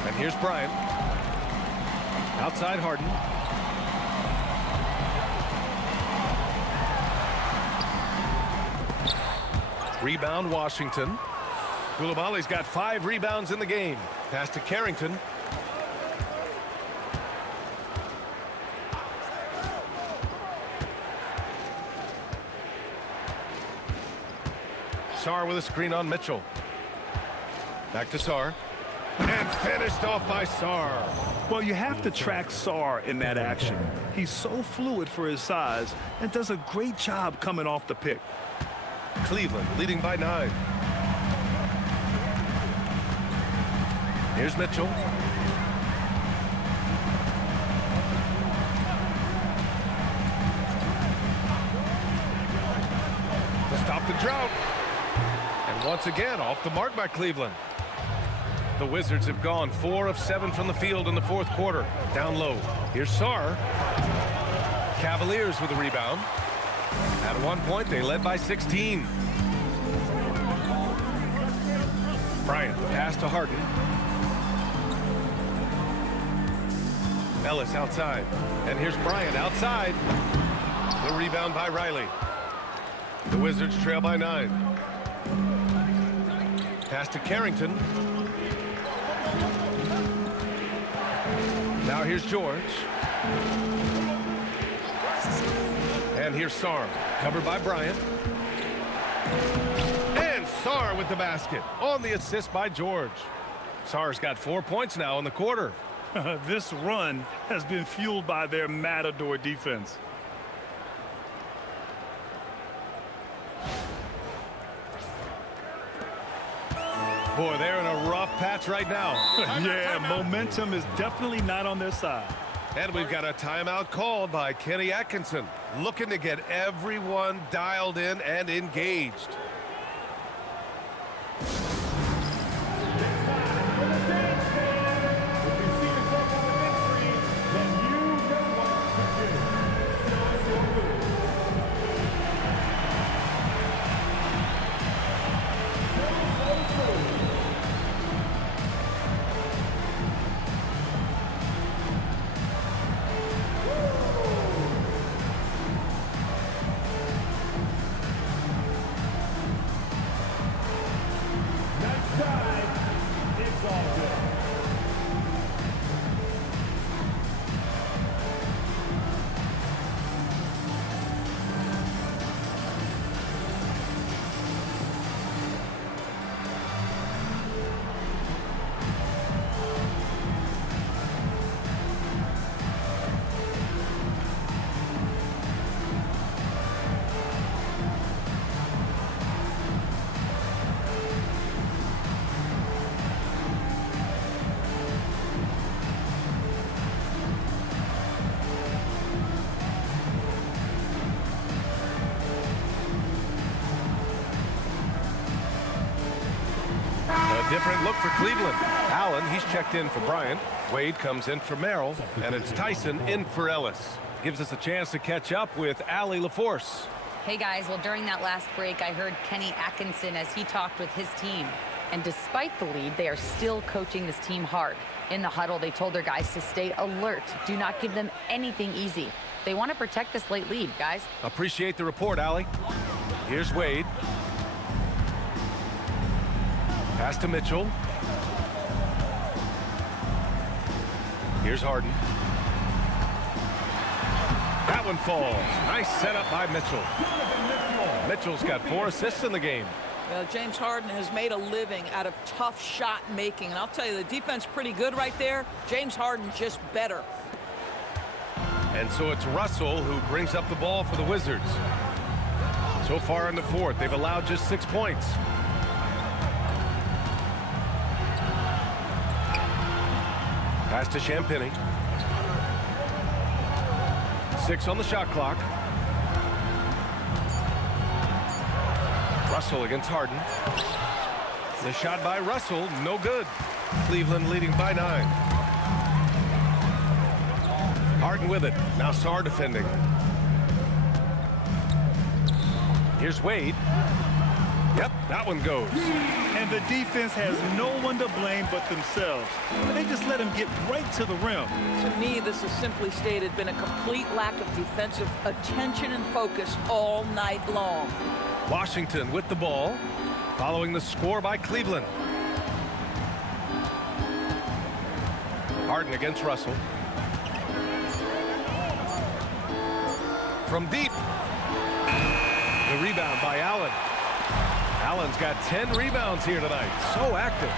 And here's Bryant. Outside Harden. Rebound Washington. Coulibaly's got 5 rebounds in the game. Pass to Carrington. Sarr with a screen on Mitchell. Back to Sarr. And finished off by Sarr. Well, you have to track Sarr in that action. He's so fluid for his size and does a great job coming off the pick. Cleveland leading by 9. Here's Mitchell. To stop the drought. And once again, off the mark by Cleveland. The Wizards have gone 4 of 7 from the field in the fourth quarter. Down low. Here's Sarr. Cavaliers with a rebound. At one point, they led by 16. Bryant, the pass to Harden. Ellis outside. And here's Bryant outside. The rebound by Riley. The Wizards trail by 9. Pass to Carrington. Now here's George. And here's Sarr. Covered by Bryant. And Sarr with the basket. On the assist by George. Sarr's got 4 points now in the quarter. This run has been fueled by their matador defense. Boy, they're in a rough patch right now. Yeah, momentum is definitely not on their side. And we've got a timeout called by Kenny Atkinson, looking to get everyone dialed in and engaged. different look for Cleveland. Allen, he's checked in for Bryant. Wade comes in for Merrill, and it's Tyson in for Ellis. Gives us a chance to catch up with Allie LaForce. Hey guys, well during that last break, I heard Kenny Atkinson as he talked with his team. And despite the lead, they are still coaching this team hard. In the huddle, they told their guys to stay alert. Do not give them anything easy. They want to protect this late lead, guys. Appreciate the report, Allie. Here's Wade. Pass to Mitchell. Here's Harden. That one falls. Nice setup by Mitchell. Mitchell's got 4 assists in the game. Well, James Harden has made a living out of tough shot making. And I'll tell you, the defense pretty good right there. James Harden just better. And so it's Russell who brings up the ball for the Wizards. So far in the fourth, they've allowed just 6 points. Pass to Champagnie. 6 on the shot clock. Russell against Harden. The shot by Russell, no good. Cleveland leading by 9. Harden with it. Now Sarr defending. Here's Wade. Yep, that one goes. And the defense has no one to blame but themselves. They just let him get right to the rim. To me, this has simply stated been a complete lack of defensive attention and focus all night long. Washington with the ball, following the score by Cleveland. Harden against Russell. From deep. The rebound by Allen. Allen's got 10 rebounds here tonight. So active.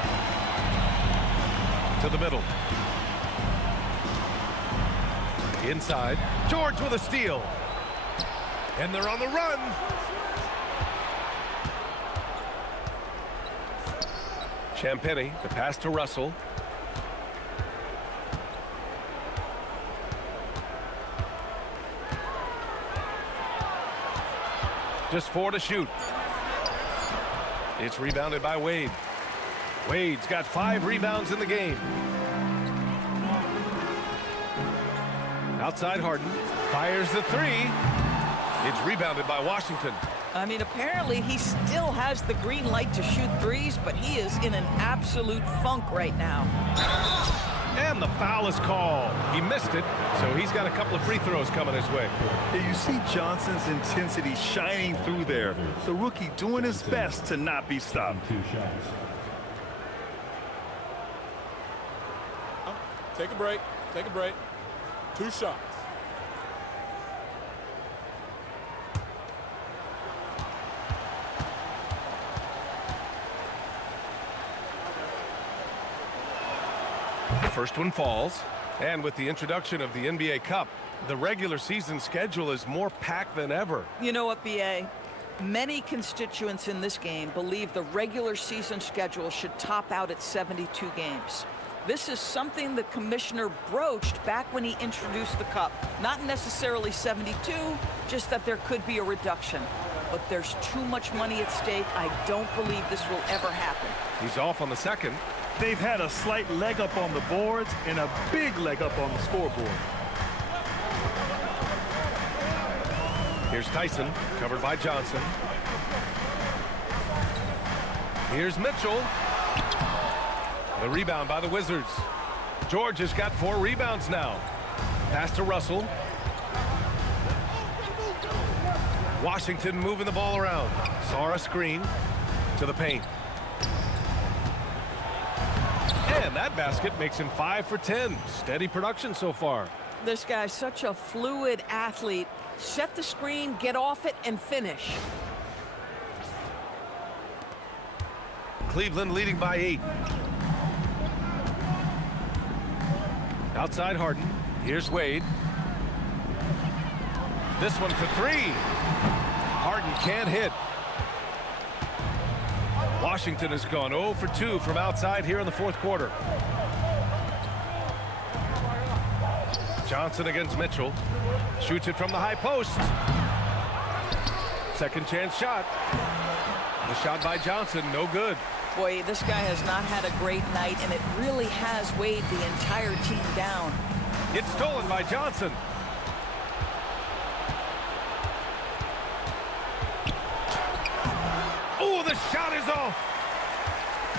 To the middle. Inside. George with a steal. And they're on the run. Champagnie, the pass to Russell. Just 4 to shoot. It's rebounded by Wade. Wade's got 5 rebounds in the game. Outside Harden. Fires the 3. It's rebounded by Washington. I mean, apparently he still has the green light to shoot threes, but he is in an absolute funk right now. And the foul is called. He missed it, so he's got a couple of free throws coming his way. You see Johnson's intensity shining through there. The rookie doing his best to not be stopped. 2 shots. Take a break. Take a break. 2 shots. The first one falls. And with the introduction of the NBA Cup, the regular season schedule is more packed than ever. You know what, BA? Many constituents in this game believe the regular season schedule should top out at 72 games. This is something the commissioner broached back when he introduced the Cup. Not necessarily 72, just that there could be a reduction. But there's too much money at stake. I don't believe this will ever happen. He's off on the second. They've had a slight leg up on the boards and a big leg up on the scoreboard. Here's Tyson, covered by Johnson. Here's Mitchell. The rebound by the Wizards. George has got 4 rebounds now. Pass to Russell. Washington moving the ball around. Sarr a screen to the paint. And that basket makes him 5 for 10. Steady production so far. This guy's such a fluid athlete. Set the screen, get off it, and finish. Cleveland leading by 8. Outside Harden. Here's Wade. This one for 3. Harden can't hit. Washington has gone 0 for 2 from outside here in the fourth quarter. Johnson against Mitchell. Shoots it from the high post. Second chance shot. The shot by Johnson, no good. Boy, this guy has not had a great night, and it really has weighed the entire team down. It's stolen by Johnson. Oh, the shot is off.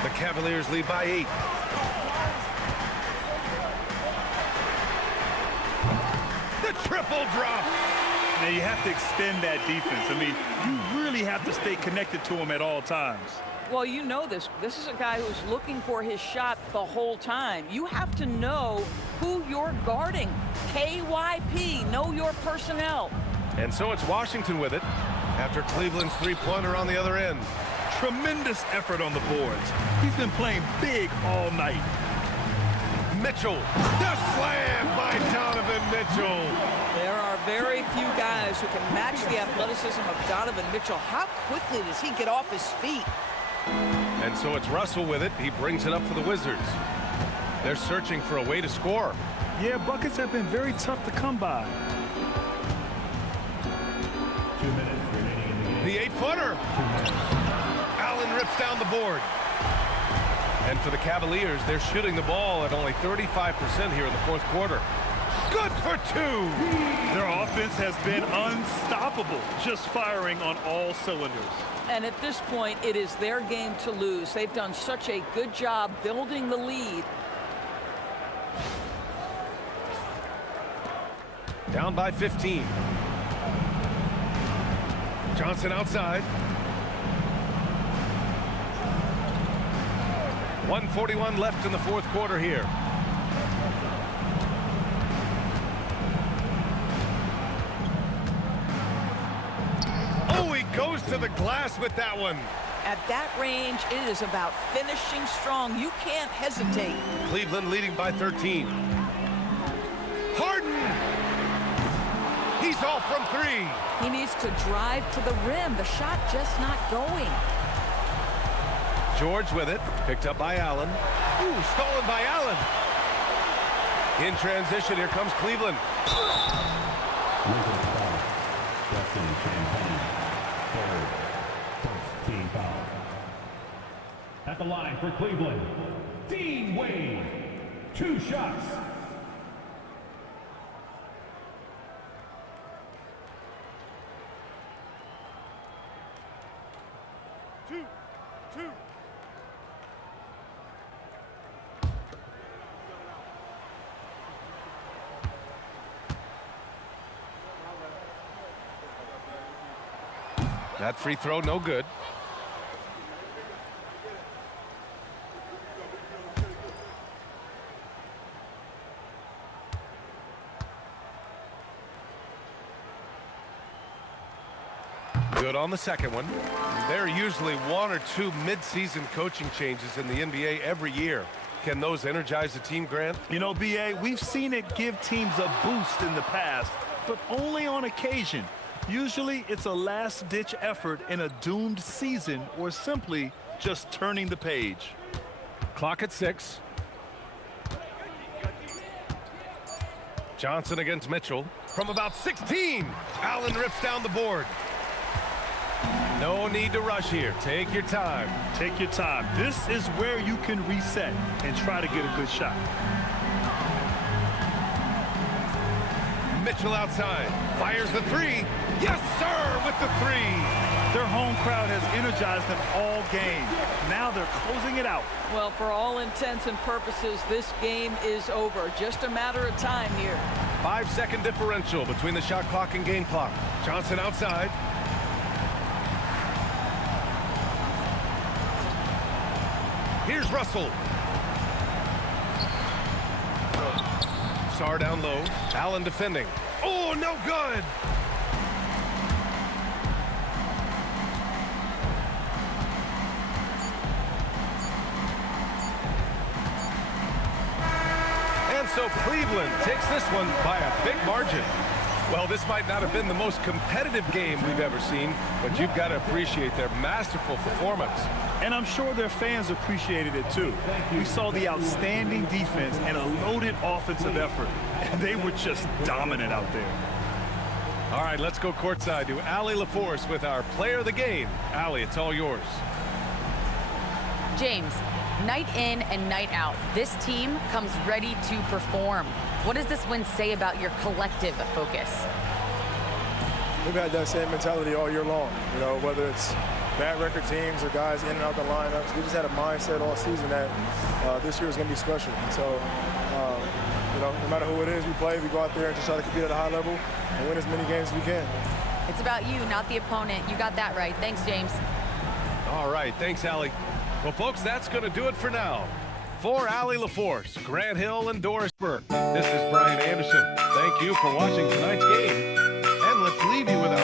The Cavaliers lead by 8. The triple drop. Now you have to extend that defense. I mean, you really have to stay connected to him at all times. Well, you know this. This is a guy who's looking for his shot the whole time. You have to know who you're guarding. KYP, know your personnel. And so it's Washington with it after Cleveland's three-pointer on the other end. Tremendous effort on the boards. He's been playing big all night. Mitchell, the slam by Donovan Mitchell. There are very few guys who can match the athleticism of Donovan Mitchell. How quickly does he get off his feet? And so it's Russell with it. He brings it up for the Wizards. They're searching for a way to score. Yeah, buckets have been very tough to come by. 2 minutes remaining in the game. The 8-footer. Allen rips down the board. And for the Cavaliers, they're shooting the ball at only 35% here in the fourth quarter. Good for 2. Their offense has been unstoppable, just firing on all cylinders. And at this point, it is their game to lose. They've done such a good job building the lead. Down by 15. Johnson outside. 1:41 left in the fourth quarter here. Oh, he goes to the glass with that one. At that range, it is about finishing strong. You can't hesitate. Cleveland leading by 13. Harden! He's off from 3. He needs to drive to the rim. The shot just not going. George with it, picked up by Allen. Ooh, stolen by Allen. In transition, here comes Cleveland. Wizards foul. Justin Champagne. Third. First team foul. At the line for Cleveland, Dean Wade. 2 shots. Two. That free throw, no good. Good on the second one. There are usually 1 or 2 mid-season coaching changes in the NBA every year. Can those energize the team, Grant? You know, B.A., we've seen it give teams a boost in the past, but only on occasion. Usually it's a last-ditch effort in a doomed season or simply just turning the page. Clock at 6. Johnson against Mitchell. From about 16, Allen rips down the board. No need to rush here. Take your time. Take your time. This is where you can reset and try to get a good shot. Mitchell outside. Fires the 3. Yes, sir, with the 3. Their home crowd has energized them all game. Now they're closing it out. Well, for all intents and purposes, this game is over. Just a matter of time here. 5-second differential between the shot clock and game clock. Johnson outside. Here's Russell. Sarr down low. Allen defending. Oh, no good. And so Cleveland takes this one by a big margin. Well, this might not have been the most competitive game we've ever seen, but you've got to appreciate their masterful performance. And I'm sure their fans appreciated it too. We saw the outstanding defense and a loaded offensive effort, and they were just dominant out there. All right, let's go courtside to Allie LaForce with our player of the game. Allie, it's all yours. James, night in and night out, this team comes ready to perform. What does this win say about your collective focus? We've had that same mentality all year long, you know, whether it's bad record teams or guys in and out the lineups. We just had a mindset all season that this year is going to be special. So, you know, no matter who it is we play, we go out there and just try to compete at a high level and win as many games as we can. It's about you, not the opponent. You got that right. Thanks, James. All right, thanks, Allie. Well, folks, that's going to do it for now. For Allie LaForce, Grant Hill, and Doris Burke, this is Brian Anderson. Thank you for watching tonight's game. And let's leave you with a